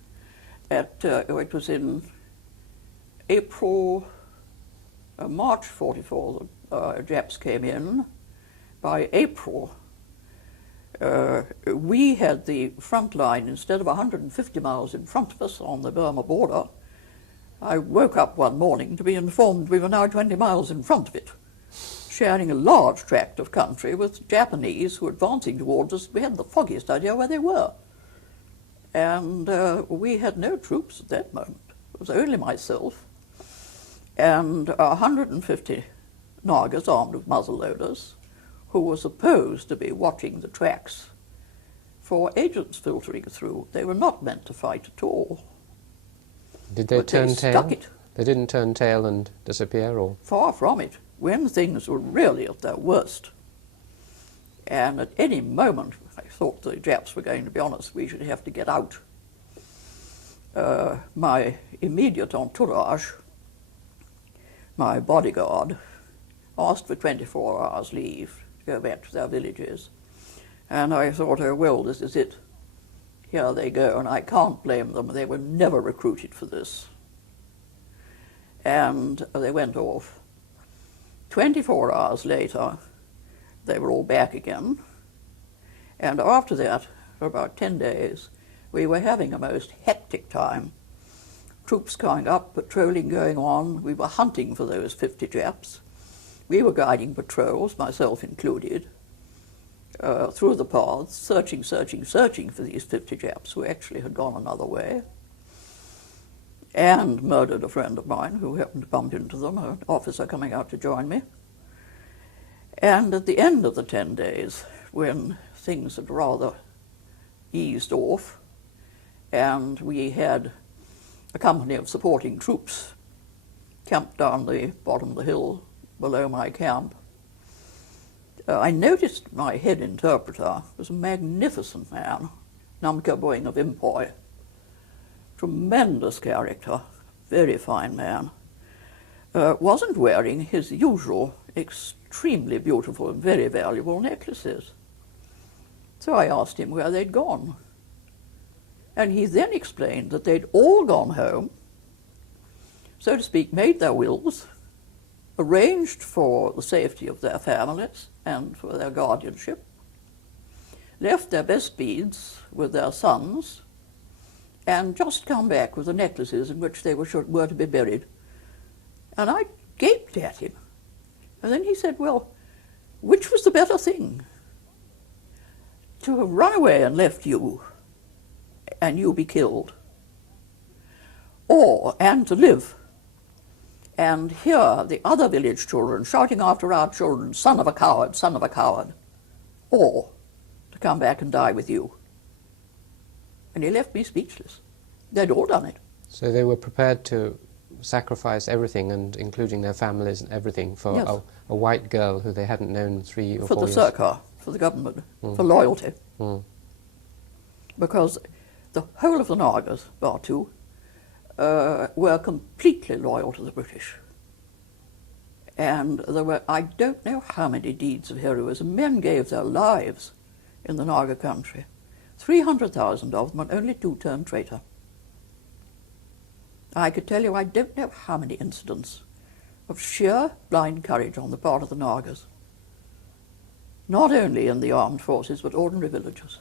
It was in April, March 44, the Japs came in. By April, we had the front line, instead of 150 miles in front of us on the Burma border. I woke up one morning to be informed we were now 20 miles in front of it, sharing a large tract of country with Japanese who were advancing towards us. We hadn't the foggiest idea where they were. And we had no troops at that moment. It was only myself and 150 Nagas armed with muzzle loaders, who were supposed to be watching the tracks for agents filtering through. They were not meant to fight at all. Did they turn tail? Stuck it. They didn't turn tail and disappear, or? Far from it. When things were really at their worst, and at any moment I thought the Japs were going to be honest, we should have to get out. My immediate entourage, my bodyguard, asked for 24 hours leave to go back to their villages. And I thought, oh well, this is it. Here they go, and I can't blame them. They were never recruited for this. And they went off. 24 hours later, they were all back again. And after that, for about 10 days, we were having a most hectic time. Troops coming up, patrolling going on. We were hunting for those 50 Japs. We were guiding patrols, myself included, through the paths, searching for these 50 Japs who actually had gone another way, and murdered a friend of mine who happened to bump into them, an officer coming out to join me. And at the end of the 10 days, when things had rather eased off, and we had a company of supporting troops camped down the bottom of the hill below my camp, I noticed my head interpreter was a magnificent man, Namka Boying of Impoy. Tremendous character, very fine man. Wasn't wearing his usual extremely beautiful and very valuable necklaces. So I asked him where they'd gone. And he then explained that they'd all gone home, so to speak, made their wills, arranged for the safety of their families and for their guardianship, left their best beads with their sons, and just come back with the necklaces in which they were to be buried. And I gaped at him. And then he said, well, which was the better thing? To have run away and left you, and you be killed, and to live and hear the other village children shouting after our children, son of a coward, or to come back and die with you. And he left me speechless. They'd all done it. So they were prepared to sacrifice everything, and including their families and everything, for Yes. a white girl who they hadn't known 3 or 4 For the years. Sirkar, for the government, for loyalty. Because the whole of the Nagas, bar two, were completely loyal to the British. And there were, I don't know how many deeds of heroism. Men gave their lives in the Naga country. 300,000 of them, and only 2 turned traitor. I could tell you I don't know how many incidents of sheer blind courage on the part of the Nagas, not only in the armed forces but ordinary villagers.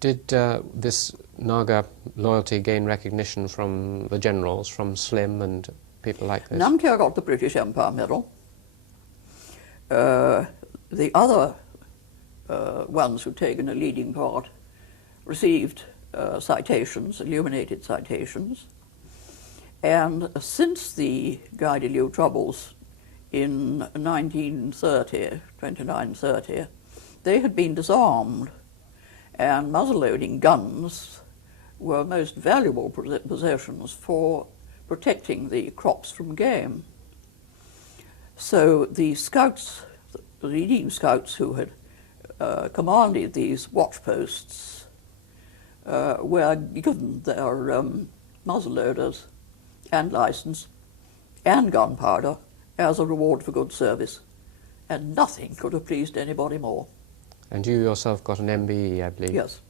Did this Naga loyalty gain recognition from the generals, from Slim and people like this? Namkyar got the British Empire Medal. The other ones who'd taken a leading part received citations, illuminated citations. And since the Guy de Lieu troubles in 1930, 2930, they had been disarmed, and muzzle-loading guns were most valuable possessions for protecting the crops from game. So the scouts, the leading scouts who had commanded these watch posts were given their muzzle-loaders and license and gunpowder as a reward for good service, and nothing could have pleased anybody more. And you yourself got an MBE, I believe. Yes.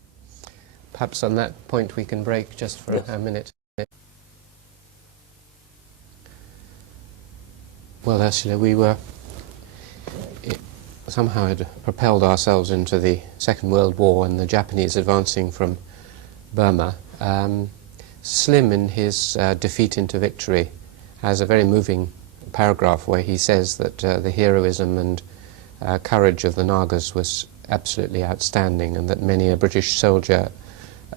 Perhaps on that point we can break just for a minute. Well, Ursula, we somehow had propelled ourselves into the Second World War and the Japanese advancing from Burma. Slim, in his Defeat into Victory, has a very moving paragraph where he says that the heroism and courage of the Nagas was absolutely outstanding, and that many a British soldier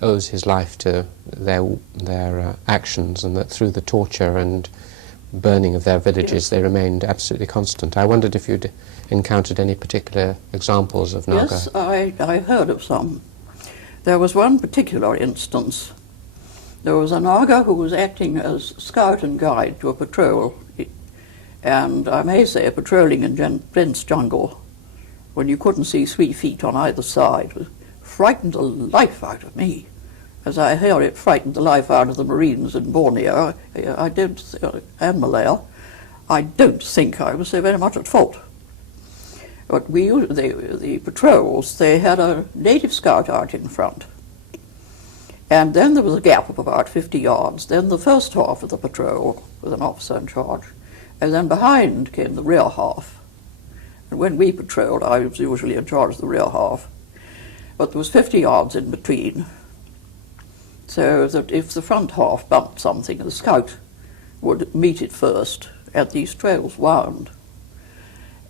owes his life to their actions, and that through the torture and burning of their villages they remained absolutely constant. I wondered if you'd encountered any particular examples of Naga. Yes, I heard of some. There was one particular instance. There was a Naga who was acting as scout and guide to a patrol, and I may say patrolling in dense jungle when you couldn't see 3 feet on either side. It frightened the life out of me, as I hear it frightened the life out of the Marines in Borneo and Malaya. I don't think I was so very much at fault. But the patrols, they had a native scout out in front. And then there was a gap of about 50 yards. Then the first half of the patrol with an officer in charge. And then behind came the rear half. And when we patrolled, I was usually in charge of the rear half. But there was 50 yards in between, so that if the front half bumped something, the scout would meet it first, and these trails wound.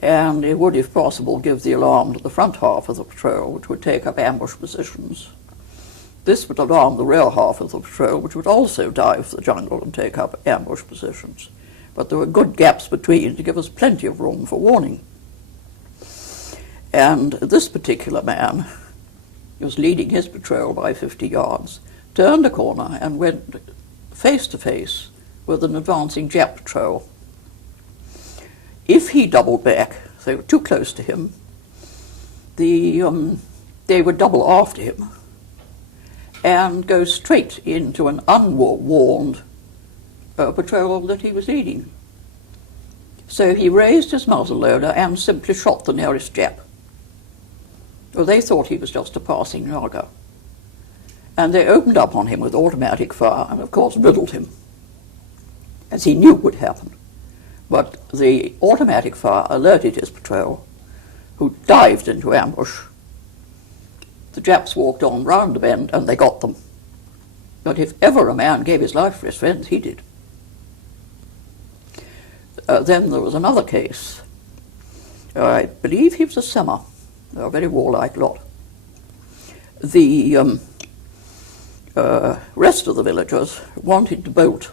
And it would, if possible, give the alarm to the front half of the patrol, which would take up ambush positions. This would alarm the rear half of the patrol, which would also dive for the jungle and take up ambush positions. But there were good gaps between to give us plenty of room for warning. And this particular man was leading his patrol by 50 yards, turned a corner and went face to face with an advancing Jap patrol. If he doubled back, they were too close to him, they would double after him and go straight into an unwarned patrol that he was leading. So he raised his muzzleloader and simply shot the nearest Jap. Well, they thought he was just a passing Naga. And they opened up on him with automatic fire and, of course, riddled him, as he knew would happen. But the automatic fire alerted his patrol, who dived into ambush. The Japs walked on round the bend and they got them. But if ever a man gave his life for his friends, he did. Then there was another case. I believe he was a Sema, a very warlike lot. The rest of the villagers wanted to bolt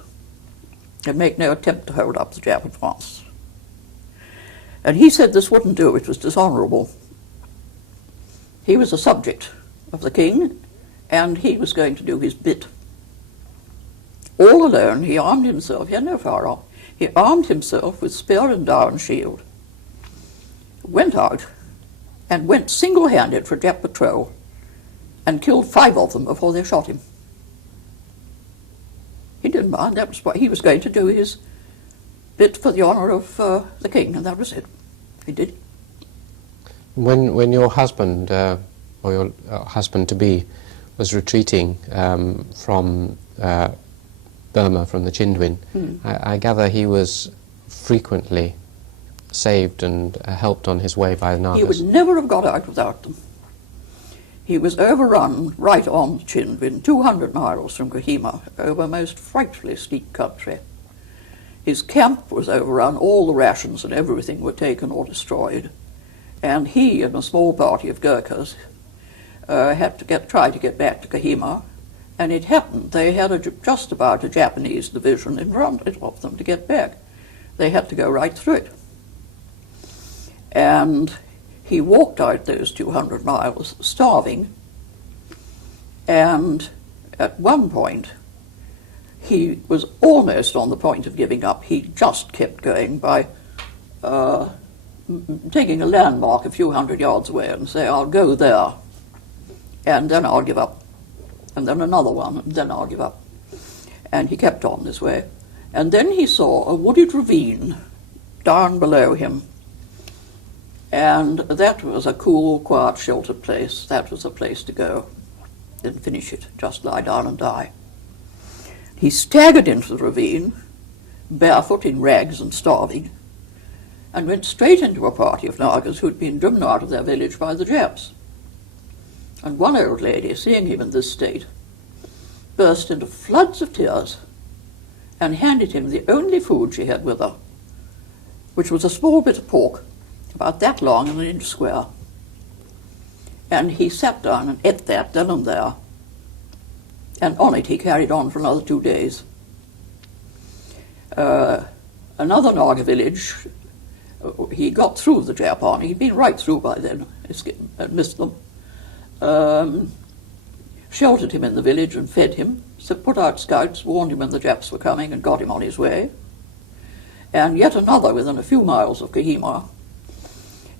and make no attempt to hold up the Jap advance. And he said this wouldn't do, it was dishonourable. He was a subject of the king, and he was going to do his bit. All alone, he armed himself, he had no firearm, he armed himself with spear and down shield, went out, and went single-handed for a Jap patrol, and killed 5 of them before they shot him. He didn't mind, that was what he was going to do, his bit for the honour of the king, and that was it. He did. When your husband, or your husband-to-be, was retreating from Burma, from the Chindwin, I gather he was frequently saved and helped on his way by the Nagas. He would never have got out without them. He was overrun right on Chindwin, 200 miles from Kohima, over most frightfully steep country. His camp was overrun, all the rations and everything were taken or destroyed, and he and a small party of Gurkhas had to try to get back to Kohima, and it happened they had just about a Japanese division in front of them to get back. They had to go right through it. And he walked out those 200 miles starving, and at one point he was almost on the point of giving up. He just kept going by taking a landmark a few hundred yards away and say, I'll go there, and then I'll give up, and then another one, and then I'll give up. And he kept on this way. And then he saw a wooded ravine down below him, and that was a cool, quiet, sheltered place. That was a place to go and finish it, just lie down and die. He staggered into the ravine, barefoot, in rags and starving, and went straight into a party of Nagas who'd been driven out of their village by the Japs. And one old lady, seeing him in this state, burst into floods of tears and handed him the only food she had with her, which was a small bit of pork, about that long and an inch square. And he sat down and ate that then and there, and on it he carried on for another 2 days. Another Naga village, he got through the Jap army. He'd been right through by then, and missed them. Sheltered him in the village and fed him, so put out scouts, warned him when the Japs were coming, and got him on his way. And yet another, within a few miles of Kohima,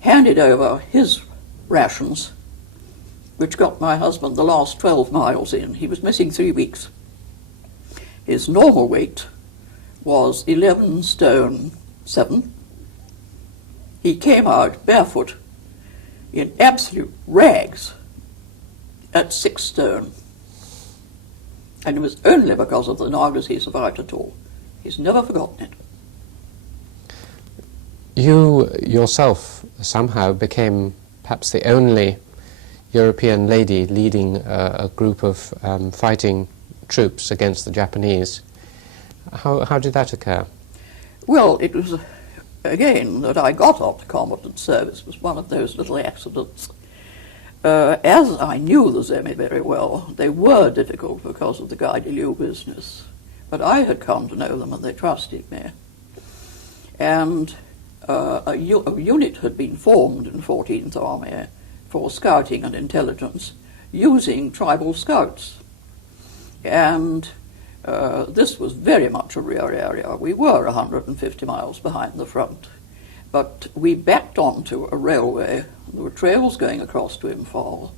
handed over his rations, which got my husband the last 12 miles in. He was missing 3 weeks. His normal weight was 11 stone 7. He came out barefoot in absolute rags at 6 stone. And it was only because of the Nagas he survived at all. He's never forgotten it. You yourself somehow became perhaps the only European lady leading a group of fighting troops against the Japanese. How did that occur? Well, it was, again, that I got off to combatant service was one of those little accidents. As I knew the Zemi very well, they were difficult because of the Guy de Liu business, but I had come to know them and they trusted me. And a unit had been formed in 14th Army for scouting and intelligence using tribal scouts. And this was very much a rear area. We were 150 miles behind the front, but we backed onto a railway. There were trails going across to Imphal,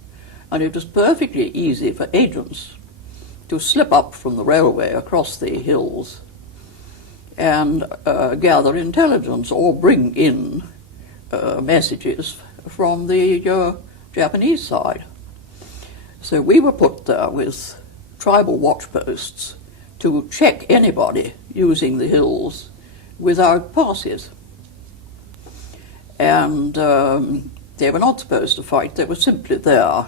and it was perfectly easy for agents to slip up from the railway across the hills and gather intelligence or bring in messages from the Japanese side. So we were put there with tribal watch posts to check anybody using the hills without passes. And they were not supposed to fight, they were simply there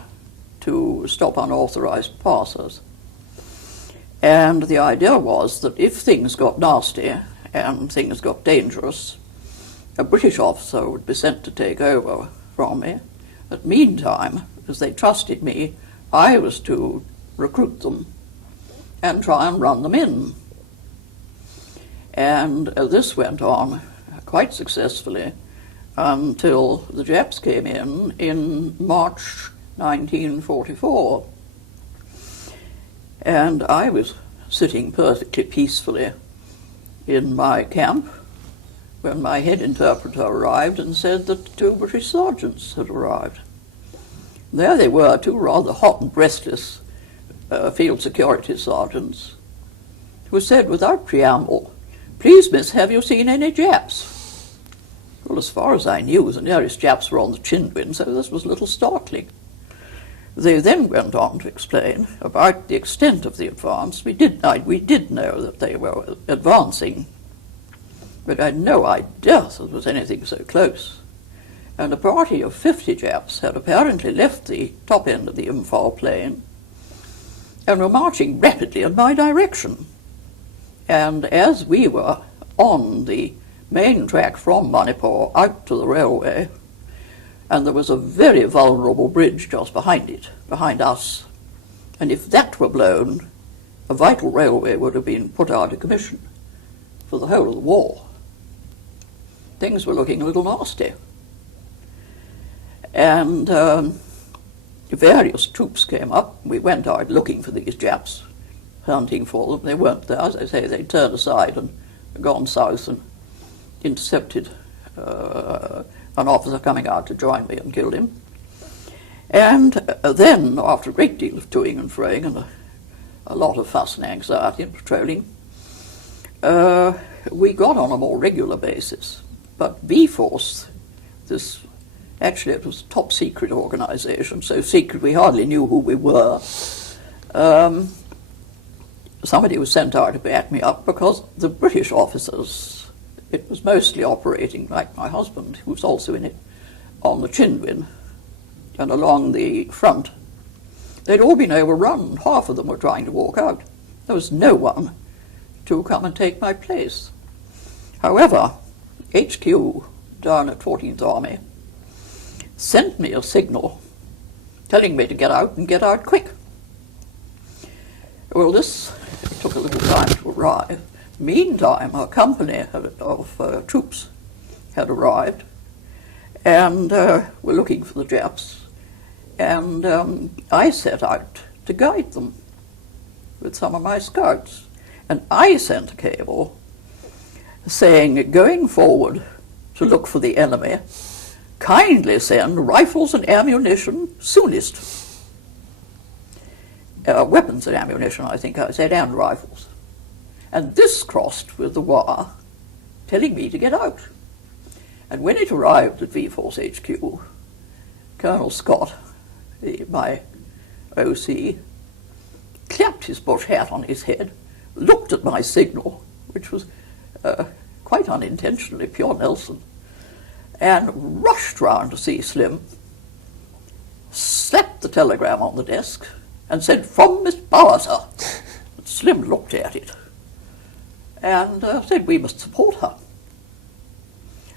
to stop unauthorized passers. And the idea was that if things got nasty and things got dangerous, a British officer would be sent to take over from me. But meantime, as they trusted me, I was to recruit them and try and run them in. And this went on quite successfully until the Japs came in March 1944. And I was sitting perfectly peacefully in my camp when my head interpreter arrived and said that 2 British sergeants had arrived. There they were, 2 rather hot and restless field security sergeants, who said without preamble, "Please, miss, have you seen any Japs?" Well, as far as I knew, the nearest Japs were on the Chinwin, so this was a little startling. They then went on to explain about the extent of the advance. We did know that they were advancing, but I had no idea that there was anything so close. And a party of 50 Japs had apparently left the top end of the Imphal plain and were marching rapidly in my direction. And as we were on the main track from Manipur out to the railway, and there was a very vulnerable bridge just behind it, behind us, and if that were blown, a vital railway would have been put out of commission for the whole of the war. Things were looking a little nasty. And various troops came up. We went out looking for these Japs, hunting for them. They weren't there. As I say, they turned aside and gone south and intercepted an officer coming out to join me and killed him. And then, after a great deal of toing and froing and a lot of fuss and anxiety and patrolling, we got on a more regular basis. But B-Force, actually it was a top secret organisation, so secret we hardly knew who we were. Somebody was sent out to back me up because the British officers, it was mostly operating, like my husband, who was also in it, on the Chinwin and along the front. They'd all been overrun. Half of them were trying to walk out. There was no one to come and take my place. However, HQ down at 14th Army sent me a signal telling me to get out and get out quick. Well, this took a little time to arrive. Meantime, a company of troops had arrived and were looking for the Japs, and I set out to guide them with some of my scouts. And I sent a cable saying, going forward to look for the enemy, kindly send rifles and ammunition soonest. Weapons and ammunition, I think I said, and rifles. And this crossed with the wire telling me to get out. And when it arrived at V-Force HQ, Colonel Scott, my OC, clapped his bush hat on his head, looked at my signal, which was quite unintentionally pure Nelson, and rushed round to see Slim, slapped the telegram on the desk, and said, "From Miss Bower, sir." Slim looked at it and said, "We must support her."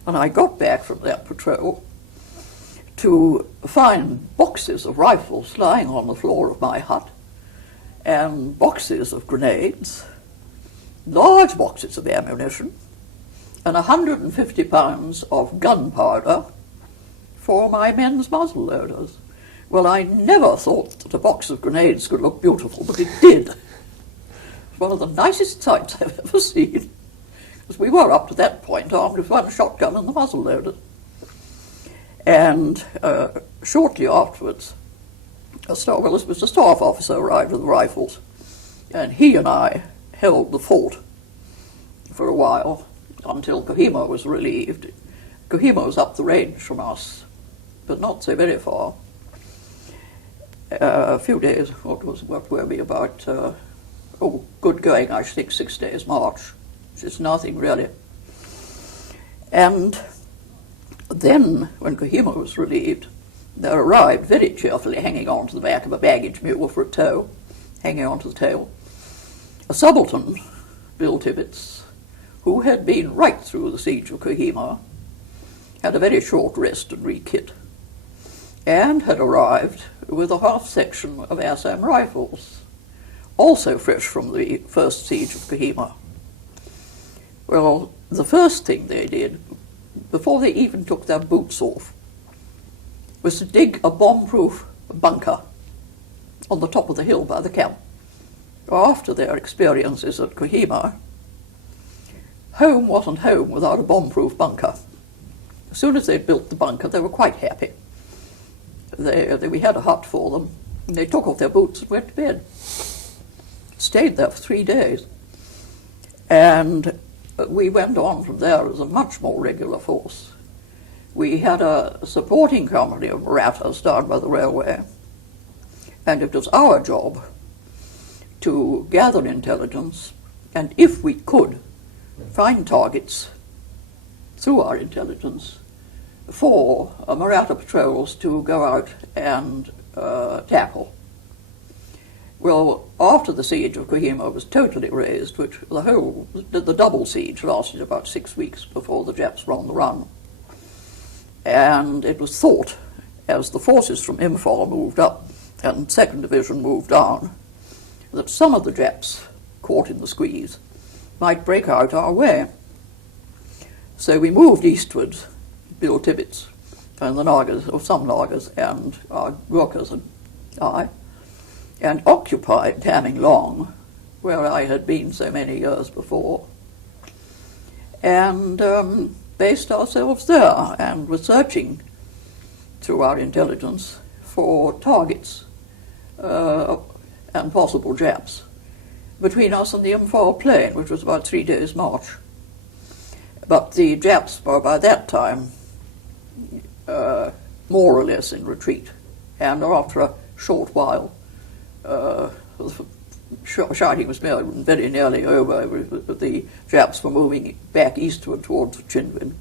And I got back from that patrol to find boxes of rifles lying on the floor of my hut, and boxes of grenades, large boxes of ammunition, and 150 pounds of gunpowder for my men's muzzle loaders. Well, I never thought that a box of grenades could look beautiful, but it did. It's one of the nicest sights I've ever seen, because we were up to that point armed with one shotgun and the muzzle loader. And shortly afterwards, this was a staff officer arrived with the rifles, and he and I held the fort for a while until Kohima was relieved. Kohima was up the range from us, but not so very far. A few days, what were we, about, good going, I think 6 days march, which is nothing really. And then, when Kohima was relieved, there arrived very cheerfully, hanging on to the back of a baggage mule for a tow, hanging on to the tail, a subaltern, Bill Tibbets, who had been right through the siege of Kohima, had a very short rest and rekit, and had arrived with a half section of Assam rifles, also fresh from the first siege of Kohima. Well, the first thing they did, before they even took their boots off, was to dig a bomb-proof bunker on the top of the hill by the camp. After their experiences at Kohima, home wasn't home without a bomb-proof bunker. As soon as they'd built the bunker, they were quite happy. We had a hut for them, and they took off their boots and went to bed. Stayed there for 3 days. And we went on from there as a much more regular force. we had a supporting company of Marathas down by the railway, and it was our job to gather intelligence, and if we could, find targets through our intelligence for Maratha patrols to go out and tackle. Well, after the siege of Kohima was totally razed, which the double siege lasted about 6 weeks before the Japs were on the run. And it was thought, as the forces from Imphal moved up and 2nd Division moved down, that some of the Japs, caught in the squeeze, might break out our way. So we moved eastwards, Bill Tibbets and the Nagas, or some Nagas, and our Gurkhas and I, and occupied Tamming Long, where I had been so many years before, and based ourselves there, and were searching through our intelligence for targets and possible Japs between us and the Imphal plain, which was about 3 days' march. But the Japs were by that time more or less in retreat, and after a short while shouting was very nearly over. The Japs were moving back eastward towards Chinwin.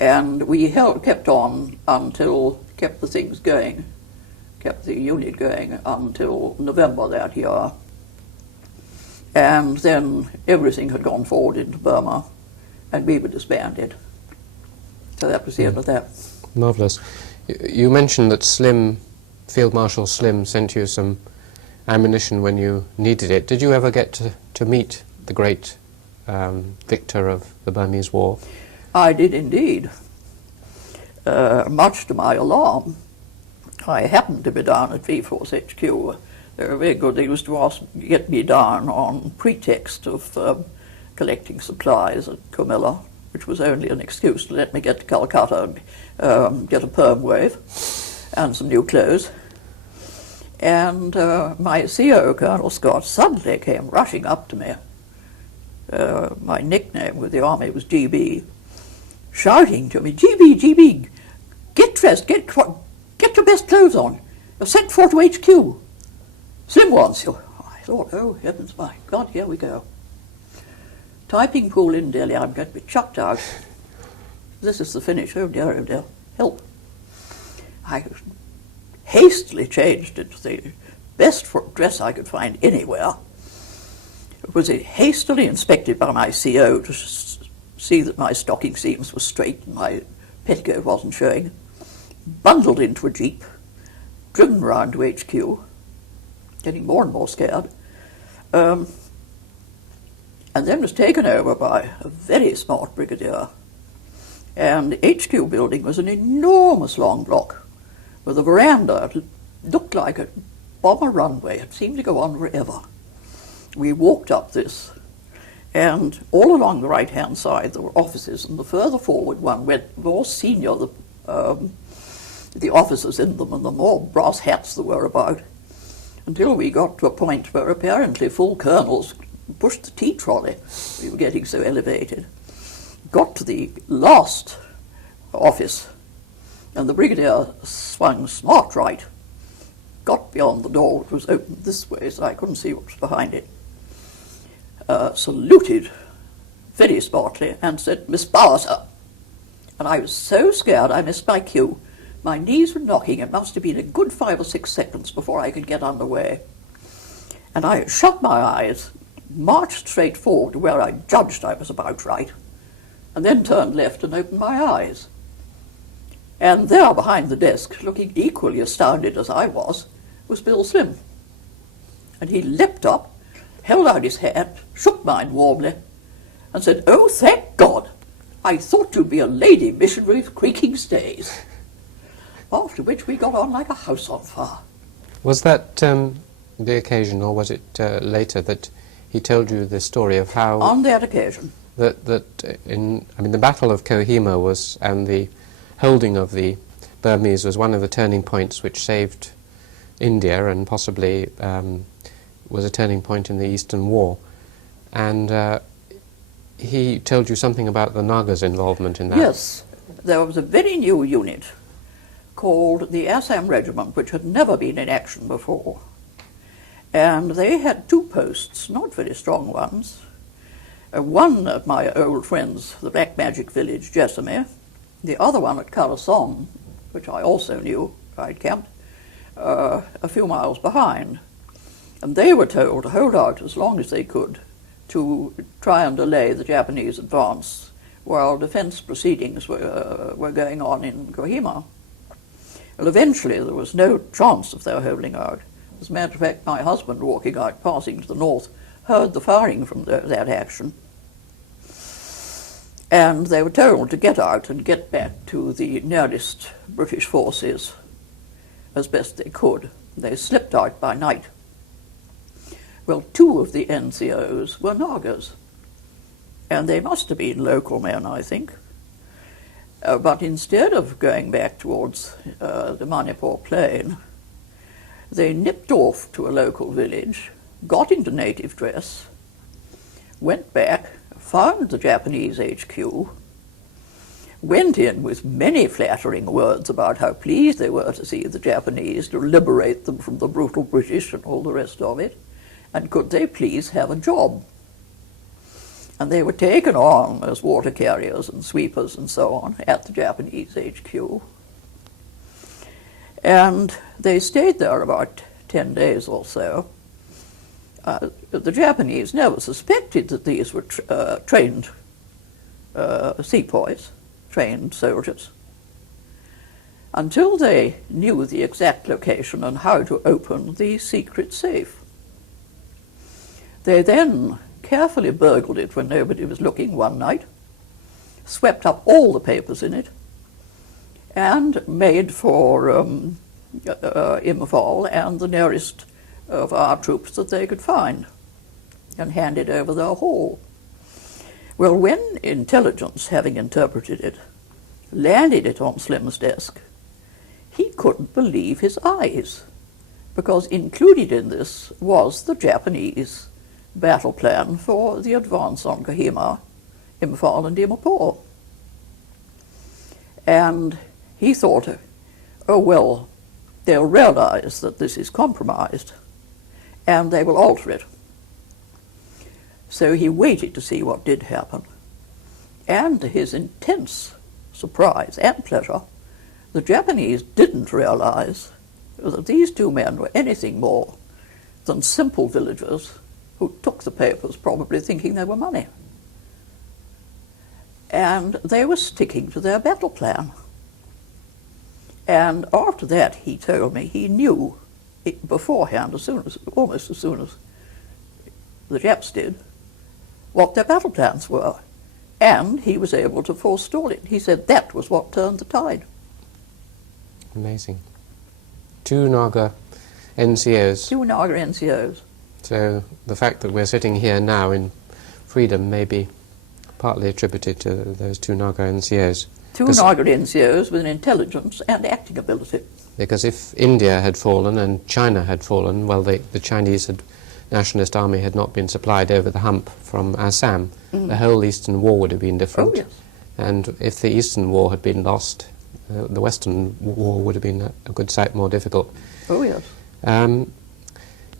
And we kept on until, kept the things going, kept the unit going until November that year. And then everything had gone forward into Burma, and we were disbanded. So that was the end of that. Marvellous. You mentioned that Field Marshal Slim sent you some ammunition when you needed it. Did you ever get to meet the great victor of the Burmese War? I did indeed. Much to my alarm, I happened to be down at V-Force HQ. They were very good. They used to get me down on pretext of collecting supplies at Comilla, which was only an excuse to let me get to Calcutta and get a perm wave and some new clothes. And my CO, Colonel Scott, suddenly came rushing up to me. My nickname with the army was GB, shouting to me, GB, GB, get dressed, get your best clothes on. You're sent for to HQ. Slim wants you. I thought, oh, heavens, my God, here we go. Typing pool in Delhi, I'm going to be chucked out. This is the finish. Oh dear, help. I hastily changed into the best dress I could find anywhere. It was hastily inspected by my CO to see that my stocking seams were straight and my petticoat wasn't showing. Bundled into a jeep, driven round to HQ, getting more and more scared, and then was taken over by a very smart brigadier. And the HQ building was an enormous long block with a veranda. It looked like a bomber runway. It seemed to go on forever. We walked up this, and all along the right-hand side there were offices, and the further forward one went, the more senior the officers in them, and the more brass hats there were about, until we got to a point where apparently full colonels pushed the tea trolley. We were getting so elevated. Got to the last office, and the brigadier swung smart right, got beyond the door, which was open this way, so I couldn't see what was behind it, saluted very smartly and said, Miss Bower, sir. And I was so scared I missed my cue. My knees were knocking. It must have been a good 5 or 6 seconds before I could get underway. And I shut my eyes, marched straight forward to where I judged I was about right, and then turned left and opened my eyes. And there behind the desk, looking equally astounded as I was Bill Slim. And he leapt up, held out his hand, shook mine warmly, and said, oh, thank God, I thought you'd be a lady missionary with creaking stays. After which we got on like a house on fire. Was that the occasion, or was it later, that he told you the story of how... On that occasion. The Battle of Kohima was, and the holding of the Burmese was one of the turning points which saved India, and possibly was a turning point in the Eastern War. And he told you something about the Nagas' involvement in that. Yes. there was a very new unit called the Assam Regiment, which had never been in action before. And they had two posts, not very strong ones. One at my old friend's, the Black Magic village, Jessamy. The other one at Karasom, which I also knew. I'd camped a few miles behind. And they were told to hold out as long as they could to try and delay the Japanese advance while defense proceedings were going on in Kohima. Well, eventually there was no chance of their holding out. As a matter of fact, my husband, walking out, passing to the north, heard the firing from that action. And they were told to get out and get back to the nearest British forces as best they could. They slipped out by night. Well, two of the NCOs were Nagas, and they must have been local men, I think. But instead of going back towards the Manipur plain, they nipped off to a local village, got into native dress, went back, found the Japanese HQ, went in with many flattering words about how pleased they were to see the Japanese, to liberate them from the brutal British and all the rest of it, and could they please have a job. And they were taken on as water carriers and sweepers and so on at the Japanese HQ. And they stayed there about 10 days or so. The Japanese never suspected that these were trained sepoys, trained soldiers, until they knew the exact location and how to open the secret safe. They then carefully burgled it when nobody was looking one night, swept up all the papers in it, and made for Imphal and the nearest of our troops that they could find, and handed over their haul. Well, when intelligence, having interpreted it, landed it on Slim's desk, he couldn't believe his eyes, because included in this was the Japanese battle plan for the advance on Kohima, Imphal and Dimapur. And he thought, oh well, they'll realize that this is compromised and they will alter it. So he waited to see what did happen. And to his intense surprise and pleasure, the Japanese didn't realize that these two men were anything more than simple villagers who took the papers, probably thinking they were money. And they were sticking to their battle plan. And after that, he told me he knew it beforehand, almost as soon as the Japs did, what their battle plans were. And he was able to forestall it. He said that was what turned the tide. Amazing. Two Naga NCOs. Two Naga NCOs. So the fact that we're sitting here now in freedom may be partly attributed to those two Naga NCOs. Two Naga NCOs with an intelligence and acting ability. Because if India had fallen and China had fallen, well, the Chinese nationalist army had not been supplied over the hump from Assam. The whole Eastern War would have been different. Oh, yes. And if the Eastern War had been lost, the Western War would have been a good sight more difficult. Oh, yes.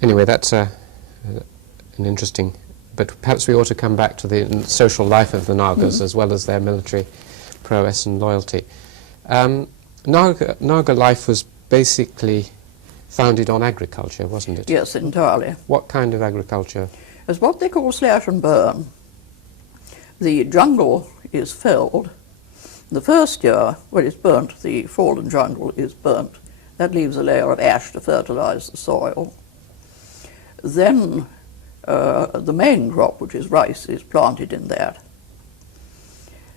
Anyway, that's an interesting... But perhaps we ought to come back to the social life of the Nagas as well as their military prowess and loyalty. Naga life was basically founded on agriculture, wasn't it? Yes, entirely. What kind of agriculture? It's what they call slash and burn. The jungle is felled. The first year, when it's burnt, the fallen jungle is burnt. That leaves a layer of ash to fertilize the soil. Then the main crop, which is rice, is planted in that.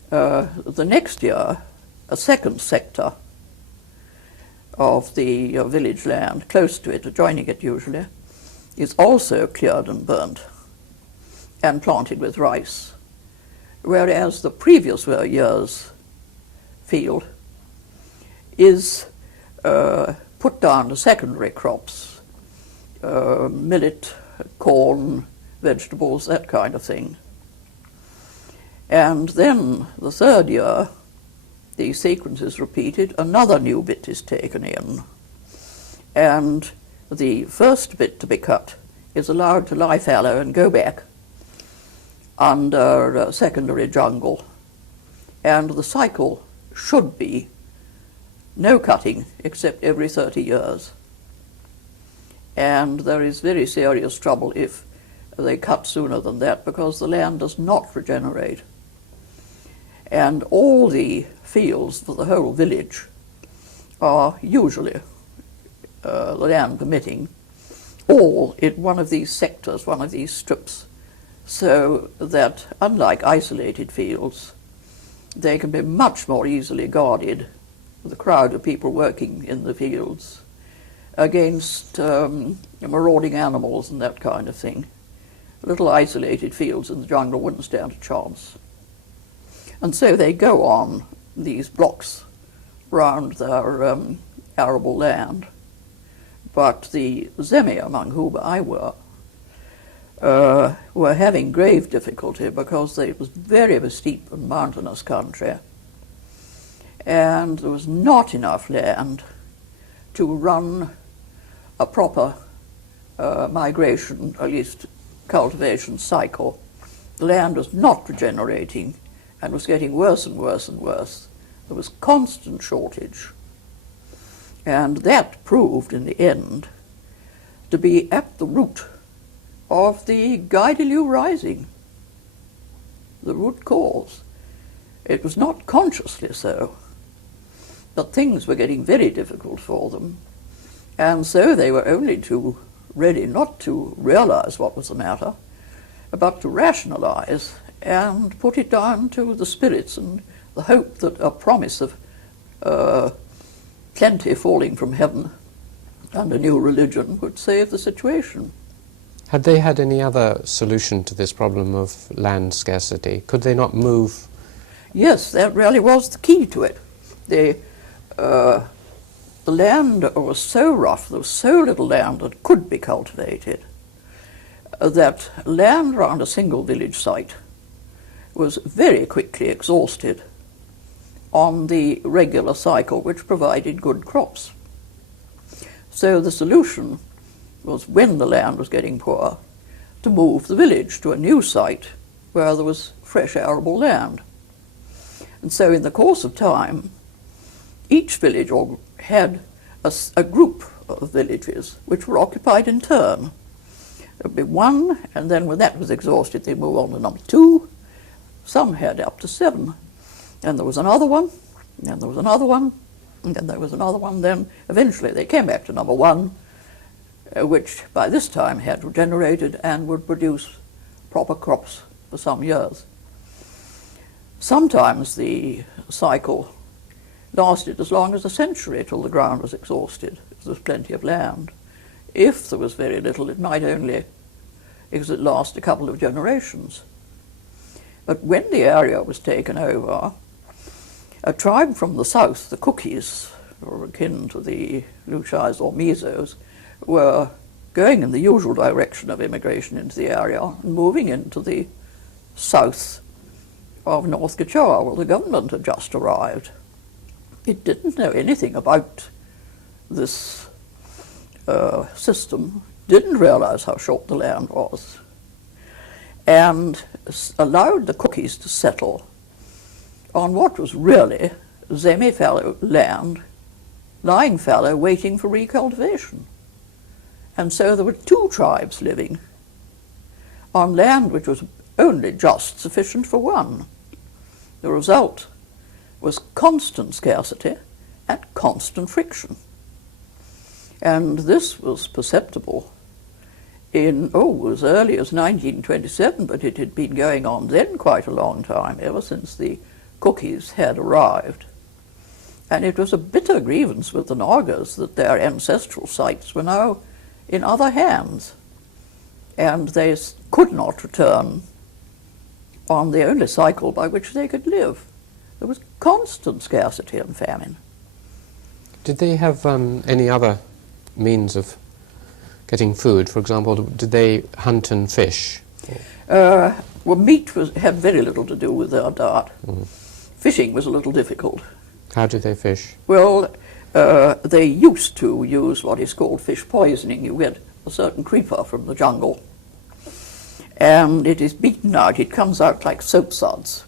The next year, a second sector of the village land, close to it, adjoining it usually, is also cleared and burnt and planted with rice. Whereas the previous year's field is put down to secondary crops, millet, corn, vegetables, that kind of thing. And then the third year the sequence is repeated, another new bit is taken in. And the first bit to be cut is allowed to lie fallow and go back under secondary jungle. And the cycle should be no cutting except every 30 years. And there is very serious trouble if they cut sooner than that, because the land does not regenerate. And all the fields for the whole village are usually, the land permitting, all in one of these sectors, one of these strips, so that, unlike isolated fields, they can be much more easily guarded, with a crowd of people working in the fields, against marauding animals and that kind of thing. Little isolated fields in the jungle wouldn't stand a chance. And so they go on these blocks round their arable land. But the Zemi, among whom I were having grave difficulty because it was very steep and mountainous country, and there was not enough land to run a proper migration, at least cultivation cycle. The land was not regenerating and was getting worse and worse and worse. There was constant shortage. And that proved in the end to be at the root of the Guy-de-Lieu rising, the root cause. It was not consciously so, but things were getting very difficult for them. And so they were only too ready not to realize what was the matter, but to rationalize and put it down to the spirits and the hope that a promise of plenty falling from heaven and a new religion would save the situation. Had they had any other solution to this problem of land scarcity? Could they not move? Yes, that really was the key to it. The land was so rough, there was so little land that could be cultivated, that land around a single village site was very quickly exhausted on the regular cycle, which provided good crops. So the solution was, when the land was getting poor, to move the village to a new site where there was fresh arable land. And so in the course of time, each village had a group of villages which were occupied in turn. There would be one, and then when that was exhausted, they'd move on to number 2. Some had up to 7. Then there was another one, and then there was another one, and then there was another one. Then eventually they came back to number 1, which by this time had regenerated and would produce proper crops for some years. Sometimes the cycle lasted as long as a century till the ground was exhausted. There was plenty of land. If there was very little, it might only last a couple of generations. But when the area was taken over, a tribe from the south, the Cookies, or akin to the Luchais or Mizos, were going in the usual direction of immigration into the area and moving into the south of North Gachoa, where the government had just arrived. It didn't know anything about this system, didn't realize how short the land was, and allowed the Cookies to settle on what was really semi-fallow land, lying fallow, waiting for recultivation. And so there were 2 tribes living on land which was only just sufficient for one. The result was constant scarcity and constant friction. And this was perceptible in, as early as 1927, but it had been going on then quite a long time, ever since the Cookies had arrived. And it was a bitter grievance with the Nagas that their ancestral sites were now in other hands, and they could not return on the only cycle by which they could live. There was constant scarcity and famine. Did they have any other means of getting food? For example, did they hunt and fish? Well, meat had very little to do with their diet. Fishing was a little difficult. How do they fish? Well, they used to use what is called fish poisoning. You get a certain creeper from the jungle, and it is beaten out. It comes out like soap suds.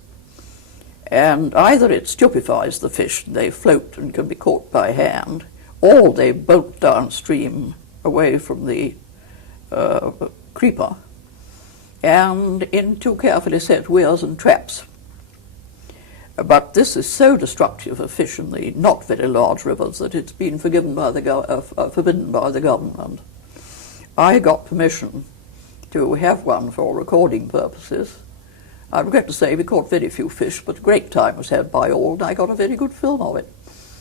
And either it stupefies the fish, they float and can be caught by hand, or they bolt downstream away from the creeper and into carefully set weirs and traps. But this is so destructive of fish in the not very large rivers that it's been forbidden by the government. I got permission to have one for recording purposes. I regret to say we caught very few fish, but a great time was had by all, and I got a very good film of it.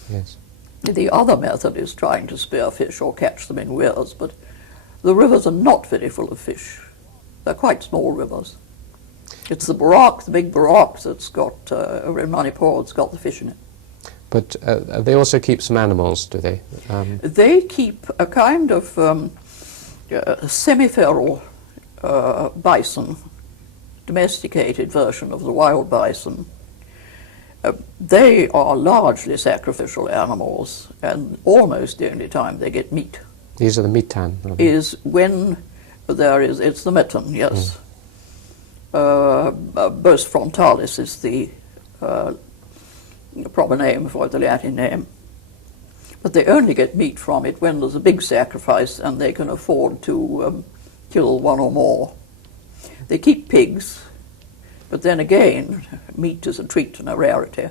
Yes. The other method is trying to spear fish or catch them in weirs, but the rivers are not very full of fish. They're quite small rivers. It's the Barak, the big Barak, that's got, over in Manipur, it's got the fish in it. But they also keep some animals, do they? They keep a kind of semi-feral bison, domesticated version of the wild bison. They are largely sacrificial animals, and almost the only time they get meat These are the mitan. is when there is, it's the mitten, yes. Bos frontalis is the proper name for it, the Latin name. But they only get meat from it when there's a big sacrifice and they can afford to kill one or more. They keep pigs, but then again, meat is a treat and a rarity.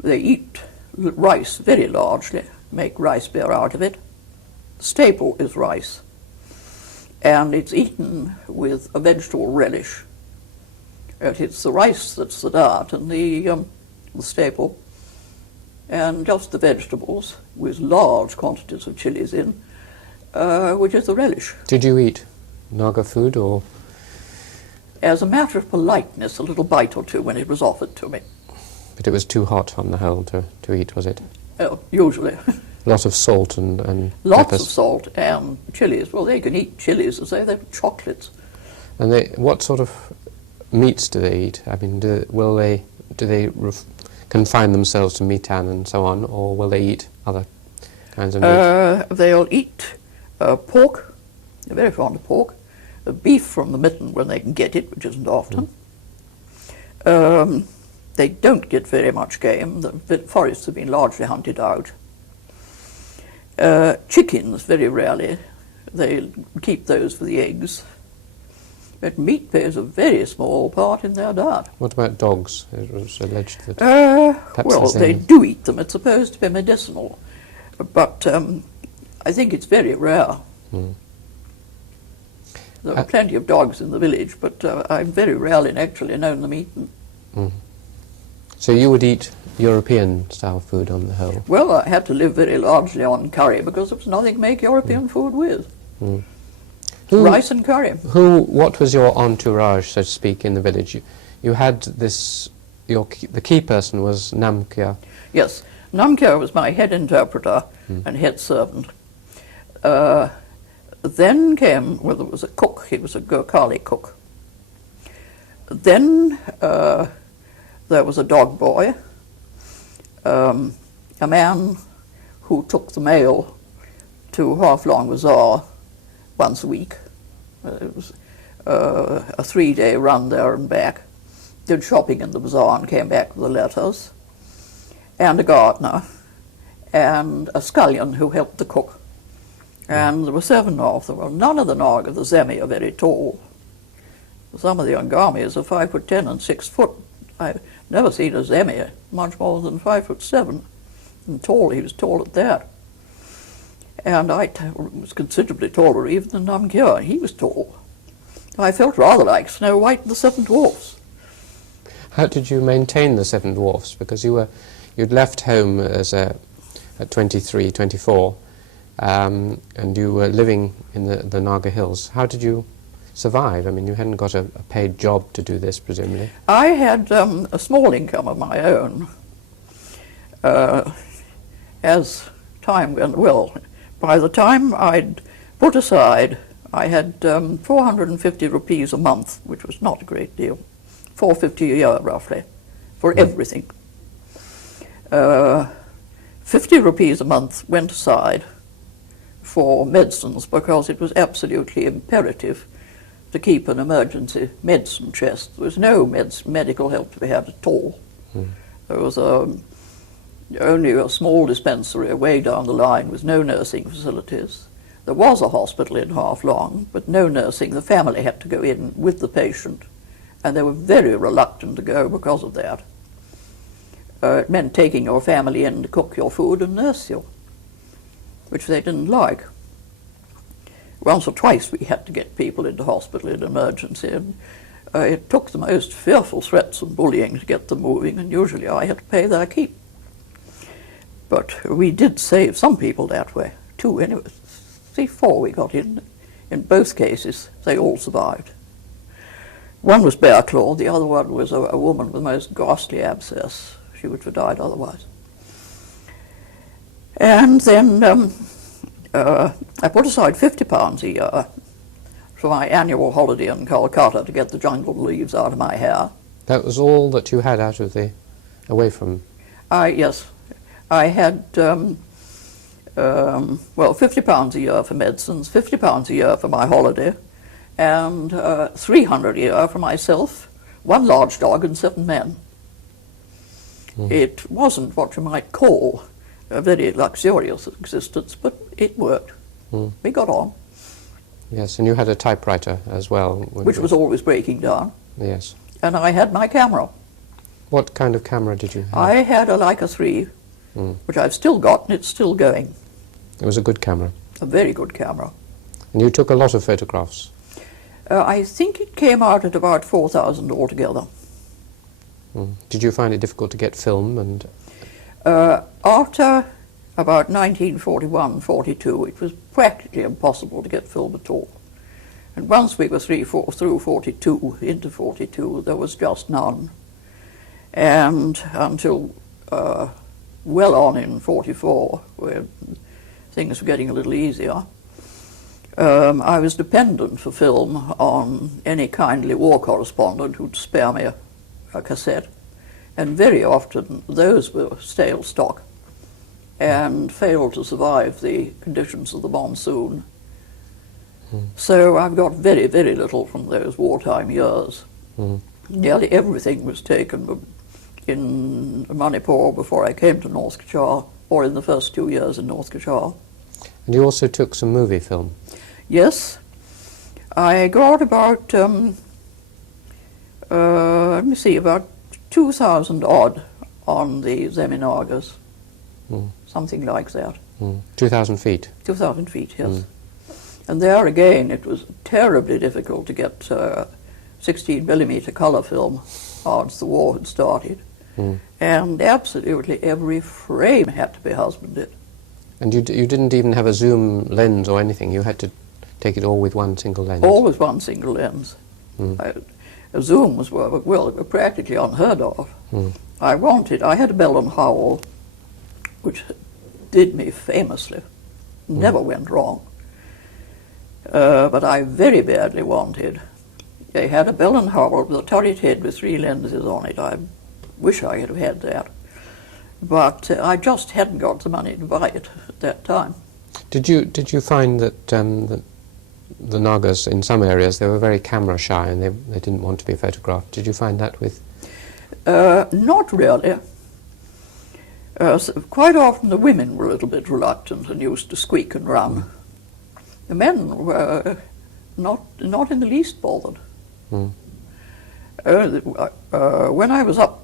They eat rice very largely, make rice beer out of it. The staple is rice, and it's eaten with a vegetable relish. It's the rice that's the diet and the staple, and just the vegetables with large quantities of chilies in, which is the relish. Did you eat Naga food, or? As a matter of politeness, a little bite or two when it was offered to me. But it was too hot on the whole to eat, was it? Usually. A lot of salt and Lots peppers. of salt and chilies. Well, they can eat chilies as though they're chocolates. And what sort of meats do they eat? I mean, do they confine themselves to mitan and so on, or will they eat other kinds of meat? They'll eat pork. They're very fond of pork. Beef from the mitten when they can get it, which isn't often. They don't get very much game. The forests have been largely hunted out. Chickens, very rarely. They keep those for the eggs. But meat plays a very small part in their diet. What about dogs? It was alleged that well, they do eat them. It's supposed to be medicinal. But I think it's very rare. There are plenty of dogs in the village, but I've very rarely actually known them eaten. So you would eat European-style food on the whole? Well, I had to live very largely on curry because there was nothing to make European food with. Rice and curry. What was your entourage, so to speak, in the village? You had this, the key person was Namkya. Yes, Namkya was my head interpreter and head servant. Then came, well, there was a cook. He was a Gurkhali cook. Then there was a dog boy, a man who took the mail to Half-Long Bazaar once a week. It was a 3-day run there and back. Did shopping in the bazaar and came back with the letters. And a gardener, and a scullion who helped the cook. And there were 7 of them. Well, none of the Naga, the Zemi, are very tall. Some of the Angamis are 5'10" and 6 foot. I've never seen a Zemi much more than 5'7", and tall. He was tall at that. And I was considerably taller even than Namkya. He was tall. I felt rather like Snow White and the 7 Dwarfs. How did you maintain the 7 Dwarfs? Because you'd left home at 23, 24. And you were living in the Naga Hills. How did you survive? I mean, you hadn't got a paid job to do this, presumably. I had a small income of my own. As time went, well, by the time I'd put aside, I had 450 rupees a month, which was not a great deal, 450 a year roughly, for everything. 50 rupees a month went aside for medicines because it was absolutely imperative to keep an emergency medicine chest. There was no medical help to be had at all. There was only a small dispensary way down the line with no nursing facilities. There was a hospital in Half Long, but no nursing. The family had to go in with the patient, and they were very reluctant to go because of that. It meant taking your family in to cook your food and nurse you, which they didn't like. Once or twice we had to get people into hospital in emergency, and it took the most fearful threats and bullying to get them moving, and usually I had to pay their keep. But we did save some people that way, too. Anyway, 4 we got in. In both cases, they all survived. One was bare clawed, the other one was a woman with the most ghastly abscess. She would have died otherwise. And then I put aside £50 a year for my annual holiday in Calcutta to get the jungle leaves out of my hair. That was all that you had away from? Yes. I had, well, £50 a year for medicines, £50 a year for my holiday, and £300 a year for myself, 1 large dog and 7 men. It wasn't what you might call a very luxurious existence, but it worked. We got on. Yes, and you had a typewriter as well. Which was always breaking down. Yes. And I had my camera. What kind of camera did you have? I had a Leica 3, which I've still got, and it's still going. It was a good camera? A very good camera. And you took a lot of photographs? I think it came out at about 4,000 altogether. Did you find it difficult to get film? And after about 1941-42, it was practically impossible to get film at all. And once we were through 42, into 42, there was just none. And until well on in 44, where things were getting a little easier, I was dependent for film on any kindly war correspondent who'd spare me a cassette. And very often those were stale stock and failed to survive the conditions of the monsoon. So I've got very, very little from those wartime years. Nearly everything was taken in Manipur before I came to North Kachar, or in the first 2 years in North Kachar. And you also took some movie film? Yes. I got about, let me see, about 2,000 odd on the Zeminagas, something like that. 2,000 feet? 2,000 feet, yes. And there again, it was terribly difficult to get 16mm colour film once the war had started. And absolutely every frame had to be husbanded. And you didn't even have a zoom lens or anything? You had to take it all with one single lens? All with one single lens. A zoom was, well, practically unheard of. I had a Bell and Howell, which did me famously. Never went wrong. But I very badly wanted. They had a Bell and Howell with a turret head with 3 lenses on it. I wish I had had that. But I just hadn't got the money to buy it at that time. Did you find that the Nagas in some areas, they were very camera shy and they didn't want to be photographed? Did you find that with? Not really. Quite often the women were a little bit reluctant and used to squeak and run. The men were not in the least bothered. When I was up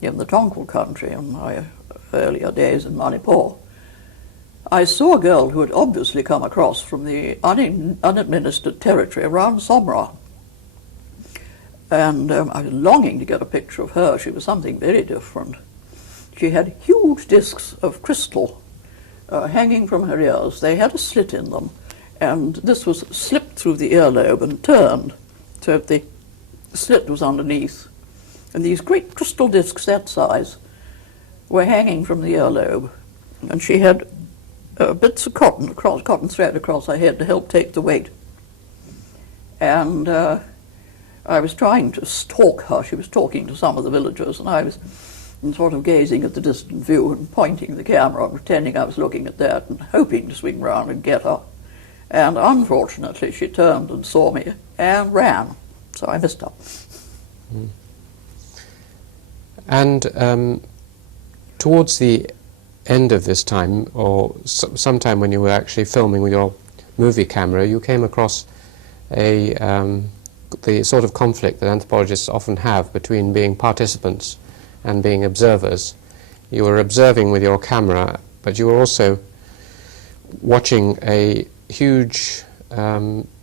in the Tongkol country in my earlier days in Manipur, I saw a girl who had obviously come across from the unadministered territory around Somra. And I was longing to get a picture of her. She was something very different. She had huge discs of crystal hanging from her ears. They had a slit in them, and this was slipped through the earlobe and turned so that the slit was underneath. And these great crystal discs that size were hanging from the earlobe. And she had bits of cotton thread across her head to help take the weight. And I was trying to stalk her. She was talking to some of the villagers, and I was and sort of gazing at the distant view and pointing the camera and pretending I was looking at that and hoping to swing round and get her. And unfortunately she turned and saw me and ran, so I missed her. Mm. And towards the end of this time, or sometime when you were actually filming with your movie camera, you came across the sort of conflict that anthropologists often have between being participants and being observers. You were observing with your camera, but you were also watching a huge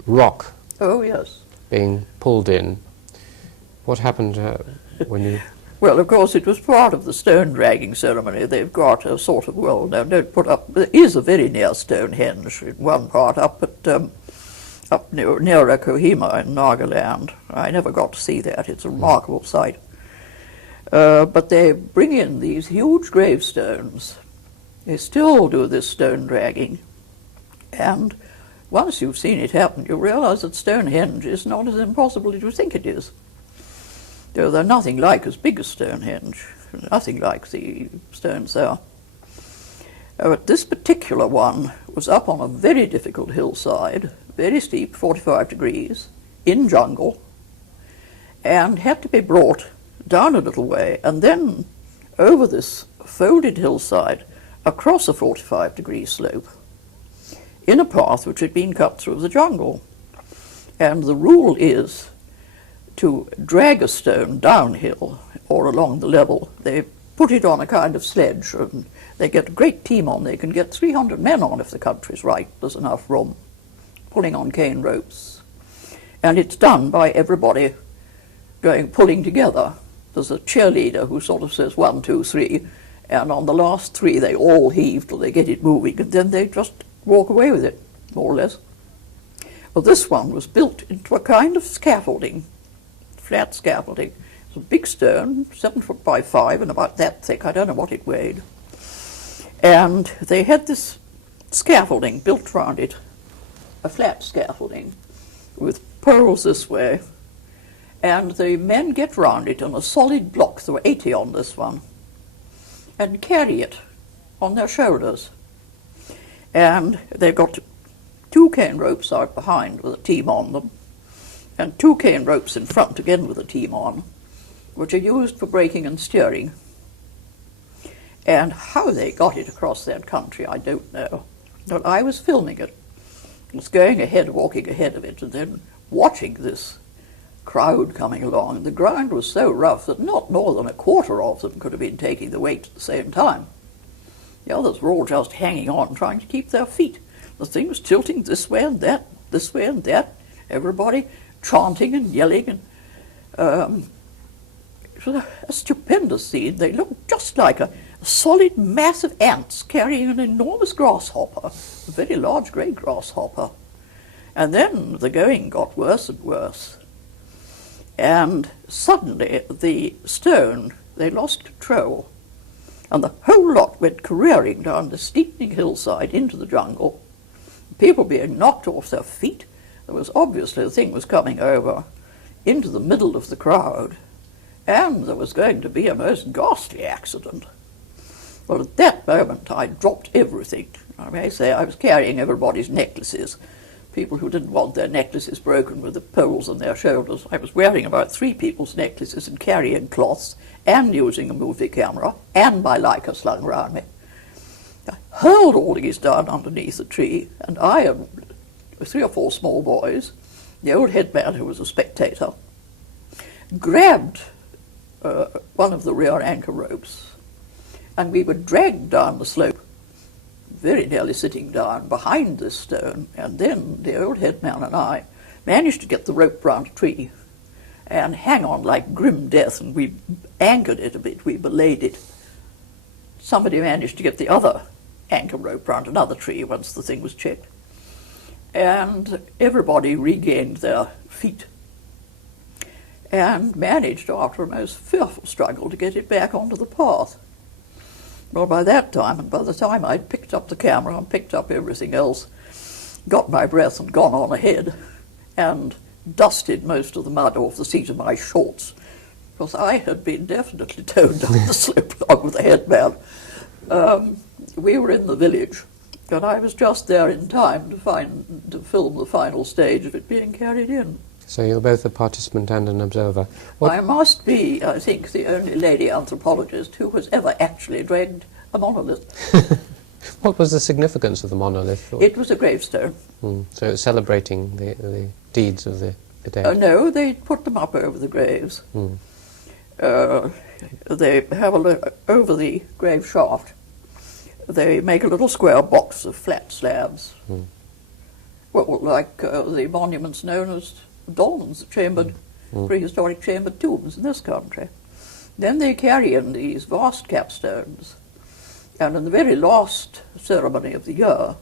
rock Oh, yes. being pulled in. What happened when you... Well, of course, it was part of the stone dragging ceremony. They've got a sort of, well, now don't put up, there is a very near Stonehenge in one part up near Kohima in Nagaland. I never got to see that. It's a remarkable sight. But they bring in these huge gravestones. They still do this stone dragging. And once you've seen it happen, you realize that Stonehenge is not as impossible as you think it is. Though they're nothing like as big as Stonehenge, nothing like the stones there. But this particular one was up on a very difficult hillside, very steep, 45 degrees, in jungle, and had to be brought down a little way and then over this folded hillside across a 45-degree slope in a path which had been cut through the jungle. And the rule is to drag a stone downhill or along the level. They put it on a kind of sledge and they get a great team on. They can get 300 men on if the country's right. There's enough room, pulling on cane ropes. And it's done by everybody pulling together. There's a cheerleader who sort of says 1, 2, 3, and on the last 3 they all heave till they get it moving, and then they just walk away with it, more or less. Well, this one was built into a kind of scaffolding, flat scaffolding. It's a big stone, 7 foot by 5, and about that thick. I don't know what it weighed. And they had this scaffolding built round it, a flat scaffolding, with poles this way. And the men get round it on a solid block, there were 80 on this one, and carry it on their shoulders. And they've got 2 cane ropes out behind with a team on them, and 2 cane ropes in front again with a team on, which are used for braking and steering. And how they got it across that country, I don't know. But I was filming it. I was going ahead, walking ahead of it, and then watching this crowd coming along. The ground was so rough that not more than a quarter of them could have been taking the weight at the same time. The others were all just hanging on, trying to keep their feet. The thing was tilting this way and that, this way and that. Everybody chanting and yelling. And it was a stupendous scene. They looked just like a solid mass of ants carrying an enormous grasshopper, a very large grey grasshopper. And then the going got worse and worse. And suddenly the stone, they lost control, and the whole lot went careering down the steepening hillside into the jungle, people being knocked off their feet. There was obviously the thing was coming over into the middle of the crowd, and there was going to be a most ghastly accident. Well, at that moment I dropped everything. I may say I was carrying everybody's necklaces. People who didn't want their necklaces broken with the poles on their shoulders. I was wearing about 3 people's necklaces and carrying cloths and using a movie camera and my Leica slung around me. I hurled all these down underneath a tree, and I and 3 or 4 small boys, the old headman who was a spectator, grabbed one of the rear anchor ropes, and we were dragged down the slope, very nearly sitting down behind this stone, and then the old headman and I managed to get the rope round a tree and hang on like grim death, and we anchored it a bit, we belayed it. Somebody managed to get the other anchor rope round another tree once the thing was checked, and everybody regained their feet and managed, after a most fearful struggle, to get it back onto the path. Well, by that time, and by the time I'd picked up the camera and picked up everything else, got my breath and gone on ahead, and dusted most of the mud off the seat of my shorts, because I had been definitely towed down the slope along with the headman. We were in the village, and I was just there in time to film the final stage of it being carried in. So you're both a participant and an observer. I must be, I think, the only lady anthropologist who has ever actually dragged a monolith. What was the significance of the monolith? It was a gravestone. So it's celebrating the deeds of the dead? No, they put them up over the graves. They have over the grave shaft. They make a little square box of flat slabs. Well, like the monuments known as dolmens, prehistoric chambered tombs in this country. Then they carry in these vast capstones, and in the very last ceremony of the year,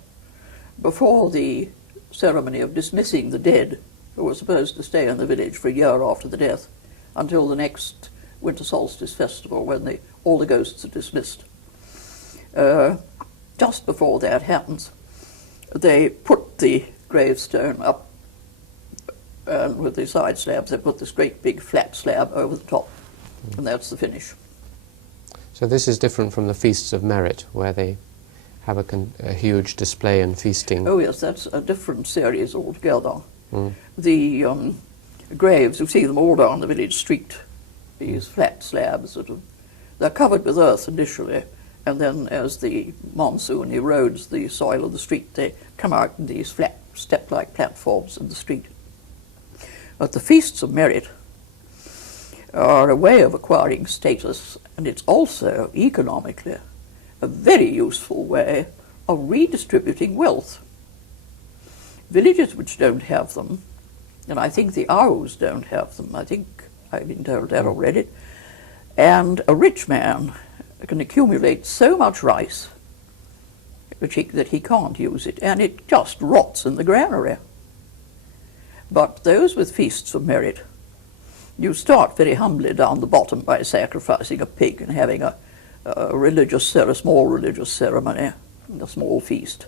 before the ceremony of dismissing the dead, who were supposed to stay in the village for a year after the death, until the next winter solstice festival when all the ghosts are dismissed. Just before that happens, they put the gravestone up, and with the side slabs they put this great big flat slab over the top, and that's the finish. So this is different from the feasts of merit, where they have a huge display and feasting. Oh yes, that's a different series altogether. The graves, you see them all down the village street, these flat slabs, they're covered with earth initially, and then as the monsoon erodes the soil of the street, they come out in these flat step-like platforms in the street. But the feasts of merit are a way of acquiring status, and it's also economically a very useful way of redistributing wealth. Villages which don't have them, and I think the Aos don't have them, I think I've been told that already, and a rich man can accumulate so much rice that he can't use it, and it just rots in the granary. But those with feasts of merit, you start very humbly down the bottom by sacrificing a pig and having a small religious ceremony, a small feast.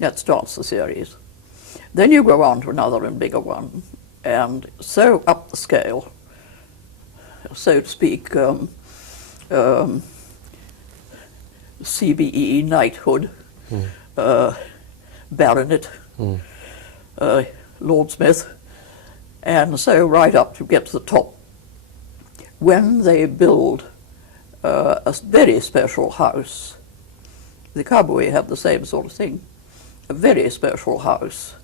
That starts the series. Then you go on to another and bigger one, and so up the scale, so to speak, CBE, knighthood, baronet, Lord Smith, and so right up to get to the top. When they build a very special house, the Kabui have the same sort of thing, a very special house,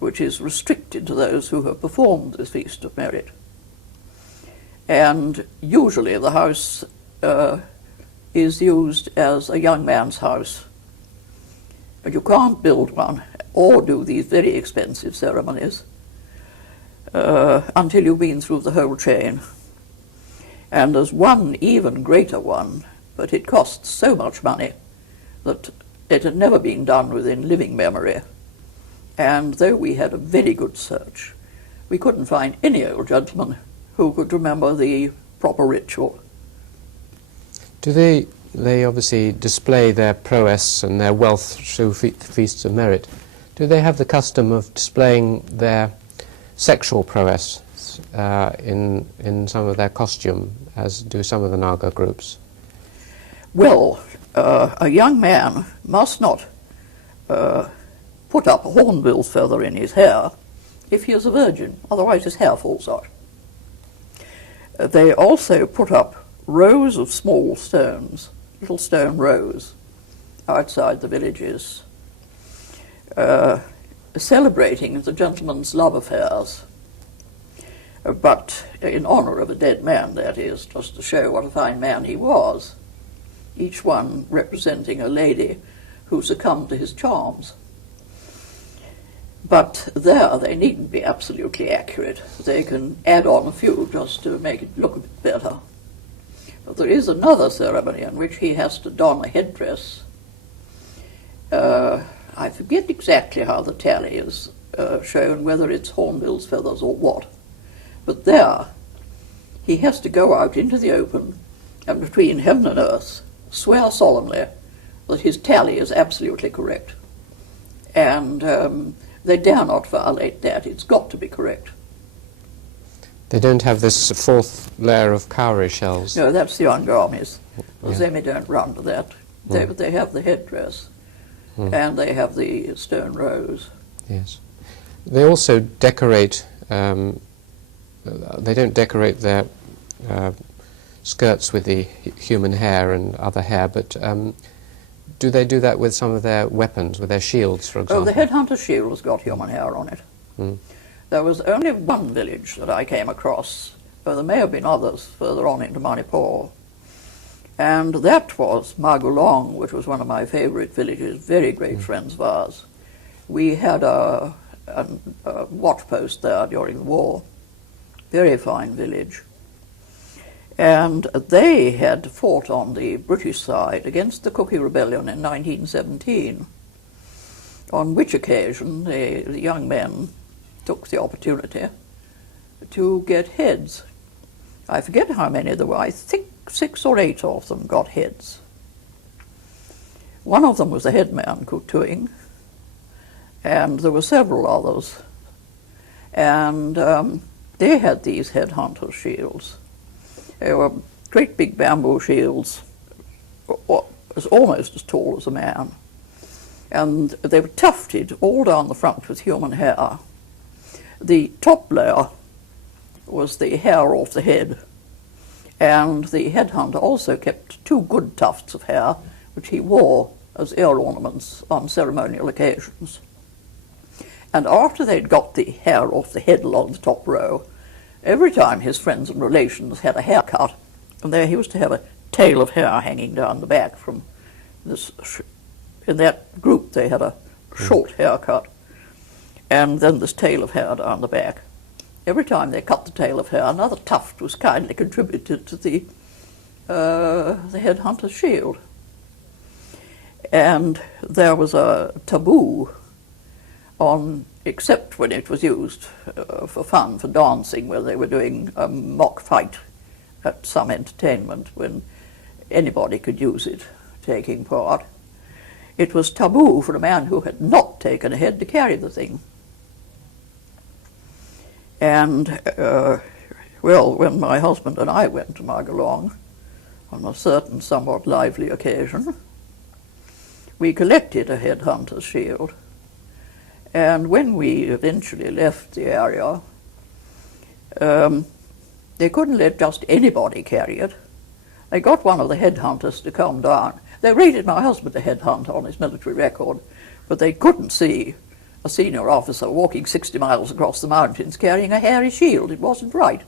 which is restricted to those who have performed this feast of merit. And usually the house is used as a young man's house. But you can't build one or do these very expensive ceremonies until you've been through the whole chain. And there's one even greater one, but it costs so much money that it had never been done within living memory. And though we had a very good search, we couldn't find any old gentleman who could remember the proper ritual. Do they obviously display their prowess and their wealth through feasts of merit? Do they have the custom of displaying their sexual prowess in some of their costume, as do some of the Naga groups? Well, a young man must not put up a hornbill's feather in his hair if he is a virgin, otherwise his hair falls out. They also put up rows of small stones, little stone rows, outside the villages, celebrating the gentleman's love affairs, but in honour of a dead man, that is, just to show what a fine man he was, each one representing a lady who succumbed to his charms. But there they needn't be absolutely accurate. They can add on a few just to make it look a bit better. But there is another ceremony in which he has to don a headdress. I forget exactly how the tally is shown, whether it's hornbill's feathers or what. But there, he has to go out into the open and between heaven and earth swear solemnly that his tally is absolutely correct. And they dare not violate that. It's got to be correct. They don't have this fourth layer of cowrie shells. No, that's the Angamis. The Yeah. Zemi don't run to that. They have the headdress, and they have the stone rose. Yes. They also decorate, they don't decorate their skirts with the human hair and other hair, but do they do that with some of their weapons, with their shields, for example? Oh, the headhunter's shield has got human hair on it. There was only one village that I came across, though there may have been others further on into Manipur, and that was Magulong, which was one of my favourite villages, very great friends of ours. We had a watch post there during the war, very fine village. And they had fought on the British side against the Cookie Rebellion in 1917, on which occasion the young men took the opportunity to get heads. I forget how many there were. I think 6 or 8 of them got heads. One of them was the headman, Kutuing, and there were several others. And they had these headhunter shields. They were great big bamboo shields, almost as tall as a man. And they were tufted all down the front with human hair. The top layer was the hair off the head, and the headhunter also kept 2 good tufts of hair, which he wore as ear ornaments on ceremonial occasions. And after they'd got the hair off the head along the top row, every time his friends and relations had a haircut, and there he was to have a tail of hair hanging down the back from this. In that group they had a short haircut, and then this tail of hair down the back. Every time they cut the tail of hair, another tuft was kindly contributed to the headhunter's shield. And there was a taboo on, except when it was used for fun, for dancing, where they were doing a mock fight at some entertainment when anybody could use it, taking part. It was taboo for a man who had not taken a head to carry the thing. And, well, when my husband and I went to Magulong on a certain somewhat lively occasion, we collected a headhunter's shield. And when we eventually left the area, they couldn't let just anybody carry it. They got one of the headhunters to come down. They rated my husband a headhunter on his military record, but they couldn't see a senior officer walking 60 miles across the mountains carrying a hairy shield. It wasn't right.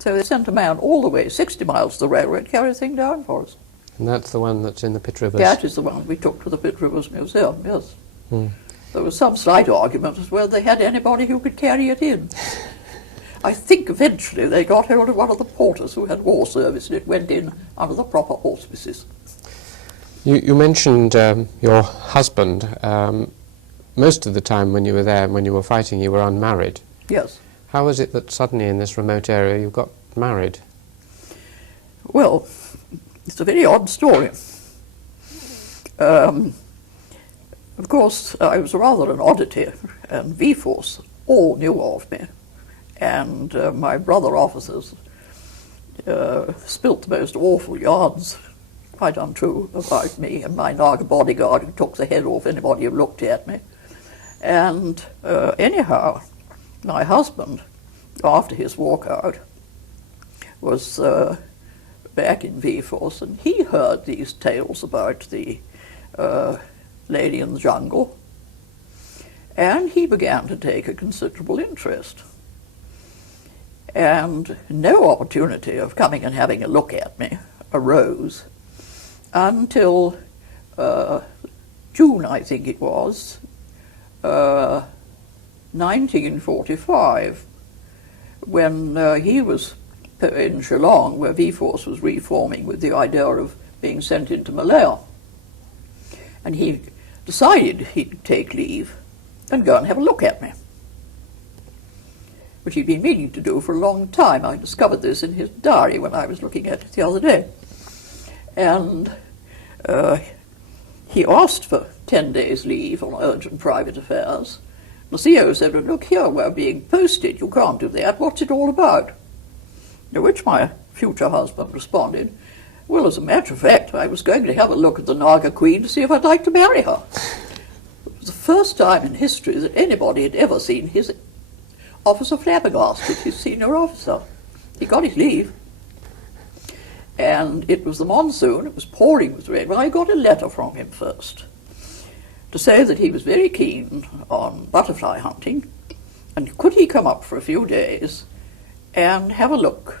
So they sent a man all the way 60 miles to the railway to carry the thing down for us. And that's the one that's in the Pitt Rivers? That is the one we took to the Pitt Rivers Museum, yes. There was some slight argument as whether they had anybody who could carry it in. I think eventually they got hold of one of the porters who had war service, and it went in under the proper auspices. You mentioned your husband. Most of the time when you were there, when you were fighting, you were unmarried. Yes. How was it that suddenly in this remote area you got married? Well, it's a very odd story. Of course, I was rather an oddity, and V-Force all knew of me. And my brother officers spilt the most awful yarns, quite untrue, about me and my Naga bodyguard who took the head off anybody who looked at me. And anyhow, my husband, after his walkout, was back in V-Force, and he heard these tales about the lady in the jungle, and he began to take a considerable interest. And no opportunity of coming and having a look at me arose until June, I think it was, 1945, when he was in Shillong, where V-Force was reforming with the idea of being sent into Malaya. And he decided he'd take leave and go and have a look at me, which he'd been meaning to do for a long time. I discovered this in his diary when I was looking at it the other day. And he asked for 10 days' leave on urgent private affairs. The CO said, "Look here, we're being posted. You can't do that. What's it all about?" To which my future husband responded, well, as a matter of fact, I was going to have a look at the Naga Queen to see if I'd like to marry her. It was the first time in history that anybody had ever seen his officer flabbergasted, his senior officer. He got his leave. And it was the monsoon, it was pouring with rain. Well, I got a letter from him first to say that he was very keen on butterfly hunting, and could he come up for a few days and have a look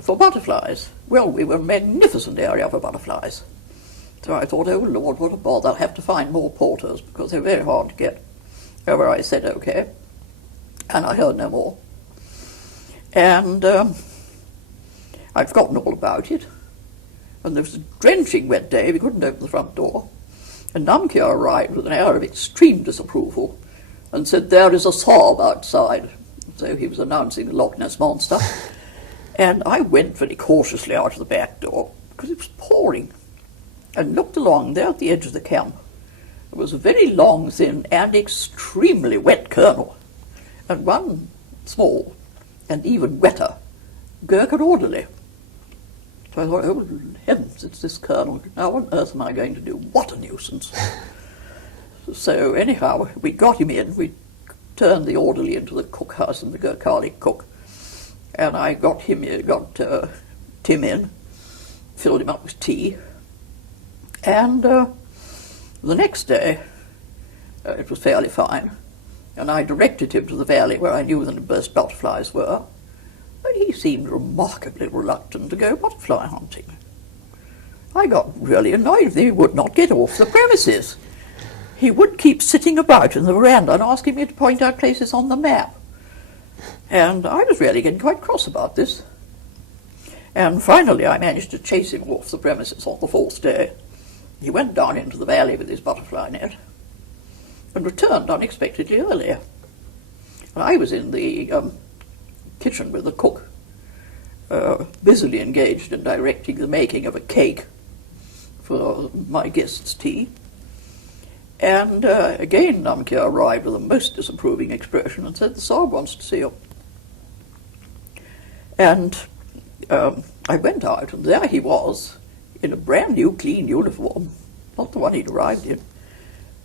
for butterflies. Well, we were a magnificent area for butterflies. So I thought, oh Lord, what a bother, I'll have to find more porters because they're very hard to get. However, I said okay, and I heard no more. And I'd forgotten all about it. And there was a drenching wet day, we couldn't open the front door. And Namkya arrived with an air of extreme disapproval and said, there is a sob outside. So he was announcing the Loch Ness Monster. And I went very cautiously out of the back door, because it was pouring, and looked along there at the edge of the camp. There was a very long, thin, and extremely wet colonel, and one small, and even wetter, gurkha orderly. So I thought, oh heavens, it's this colonel. Now what on earth am I going to do? What a nuisance. So anyhow, we got him in. We turned the orderly into the cookhouse and the Gurkhali cook. And I got him in, Tim in, filled him up with tea. And the next day, it was fairly fine. And I directed him to the valley where I knew the burst butterflies were. But he seemed remarkably reluctant to go butterfly hunting. I got really annoyed with him. He would not get off the premises. He would keep sitting about in the veranda and asking me to point out places on the map. And I was really getting quite cross about this. And finally I managed to chase him off the premises on the fourth day. He went down into the valley with his butterfly net and returned unexpectedly earlier. And I was in the kitchen with the cook, busily engaged in directing the making of a cake for my guest's tea. And again Namkya arrived with a most disapproving expression and said, the Sahib wants to see you. And I went out, and there he was, in a brand new clean uniform, not the one he'd arrived in,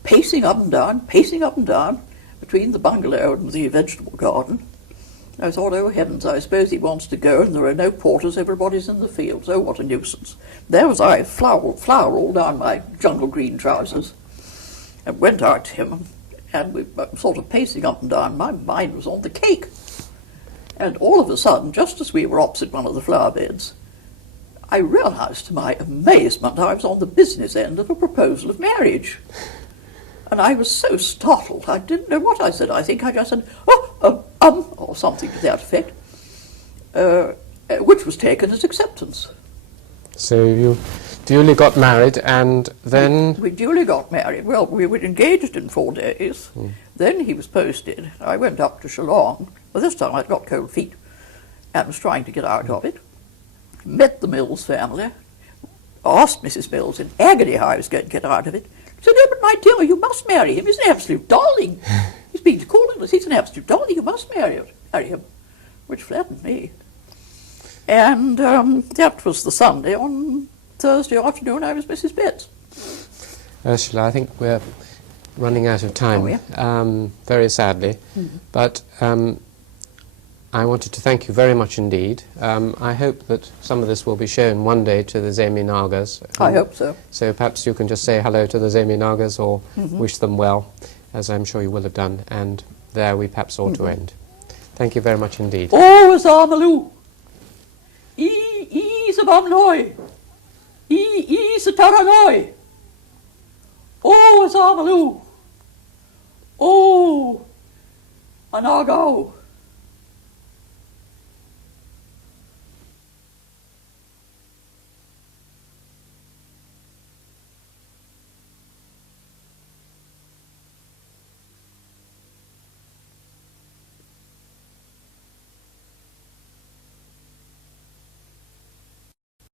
pacing up and down, between the bungalow and the vegetable garden. I thought, oh heavens, I suppose he wants to go, and there are no porters, everybody's in the fields. Oh, what a nuisance. There was I, flour all down my jungle green trousers, and went out to him, and we were sort of pacing up and down. My mind was on the cake. And all of a sudden, just as we were opposite one of the flower beds, I realized to my amazement I was on the business end of a proposal of marriage. And I was so startled, I didn't know what I said. I think I just said, or something to that effect, which was taken as acceptance. So you duly got married, and then... We duly got married. Well, we were engaged in 4 days. Then he was posted. I went up to Shillong. Well, this time I'd got cold feet and was trying to get out of it. Met the Mills family. Asked Mrs. Mills in agony how I was going to get out of it. Said, no, but my dear, you must marry him. He's an absolute darling. He's been calling us. He's an absolute darling. You must marry him. Which flattered me. And that was the Sunday. On Thursday afternoon, I was Mrs. Betts. Ursula, I think we're running out of time, very sadly. But I wanted to thank you very much indeed. I hope that some of this will be shown one day to the Zemi Nagas. I hope so. So perhaps you can just say hello to the Zemi Nagas or wish them well, as I'm sure you will have done, and there we perhaps ought to end. Thank you very much indeed. Oh, Azamalu! Sabamloi! Sataranoi! Oh, Azamalu! Oh, Anagao!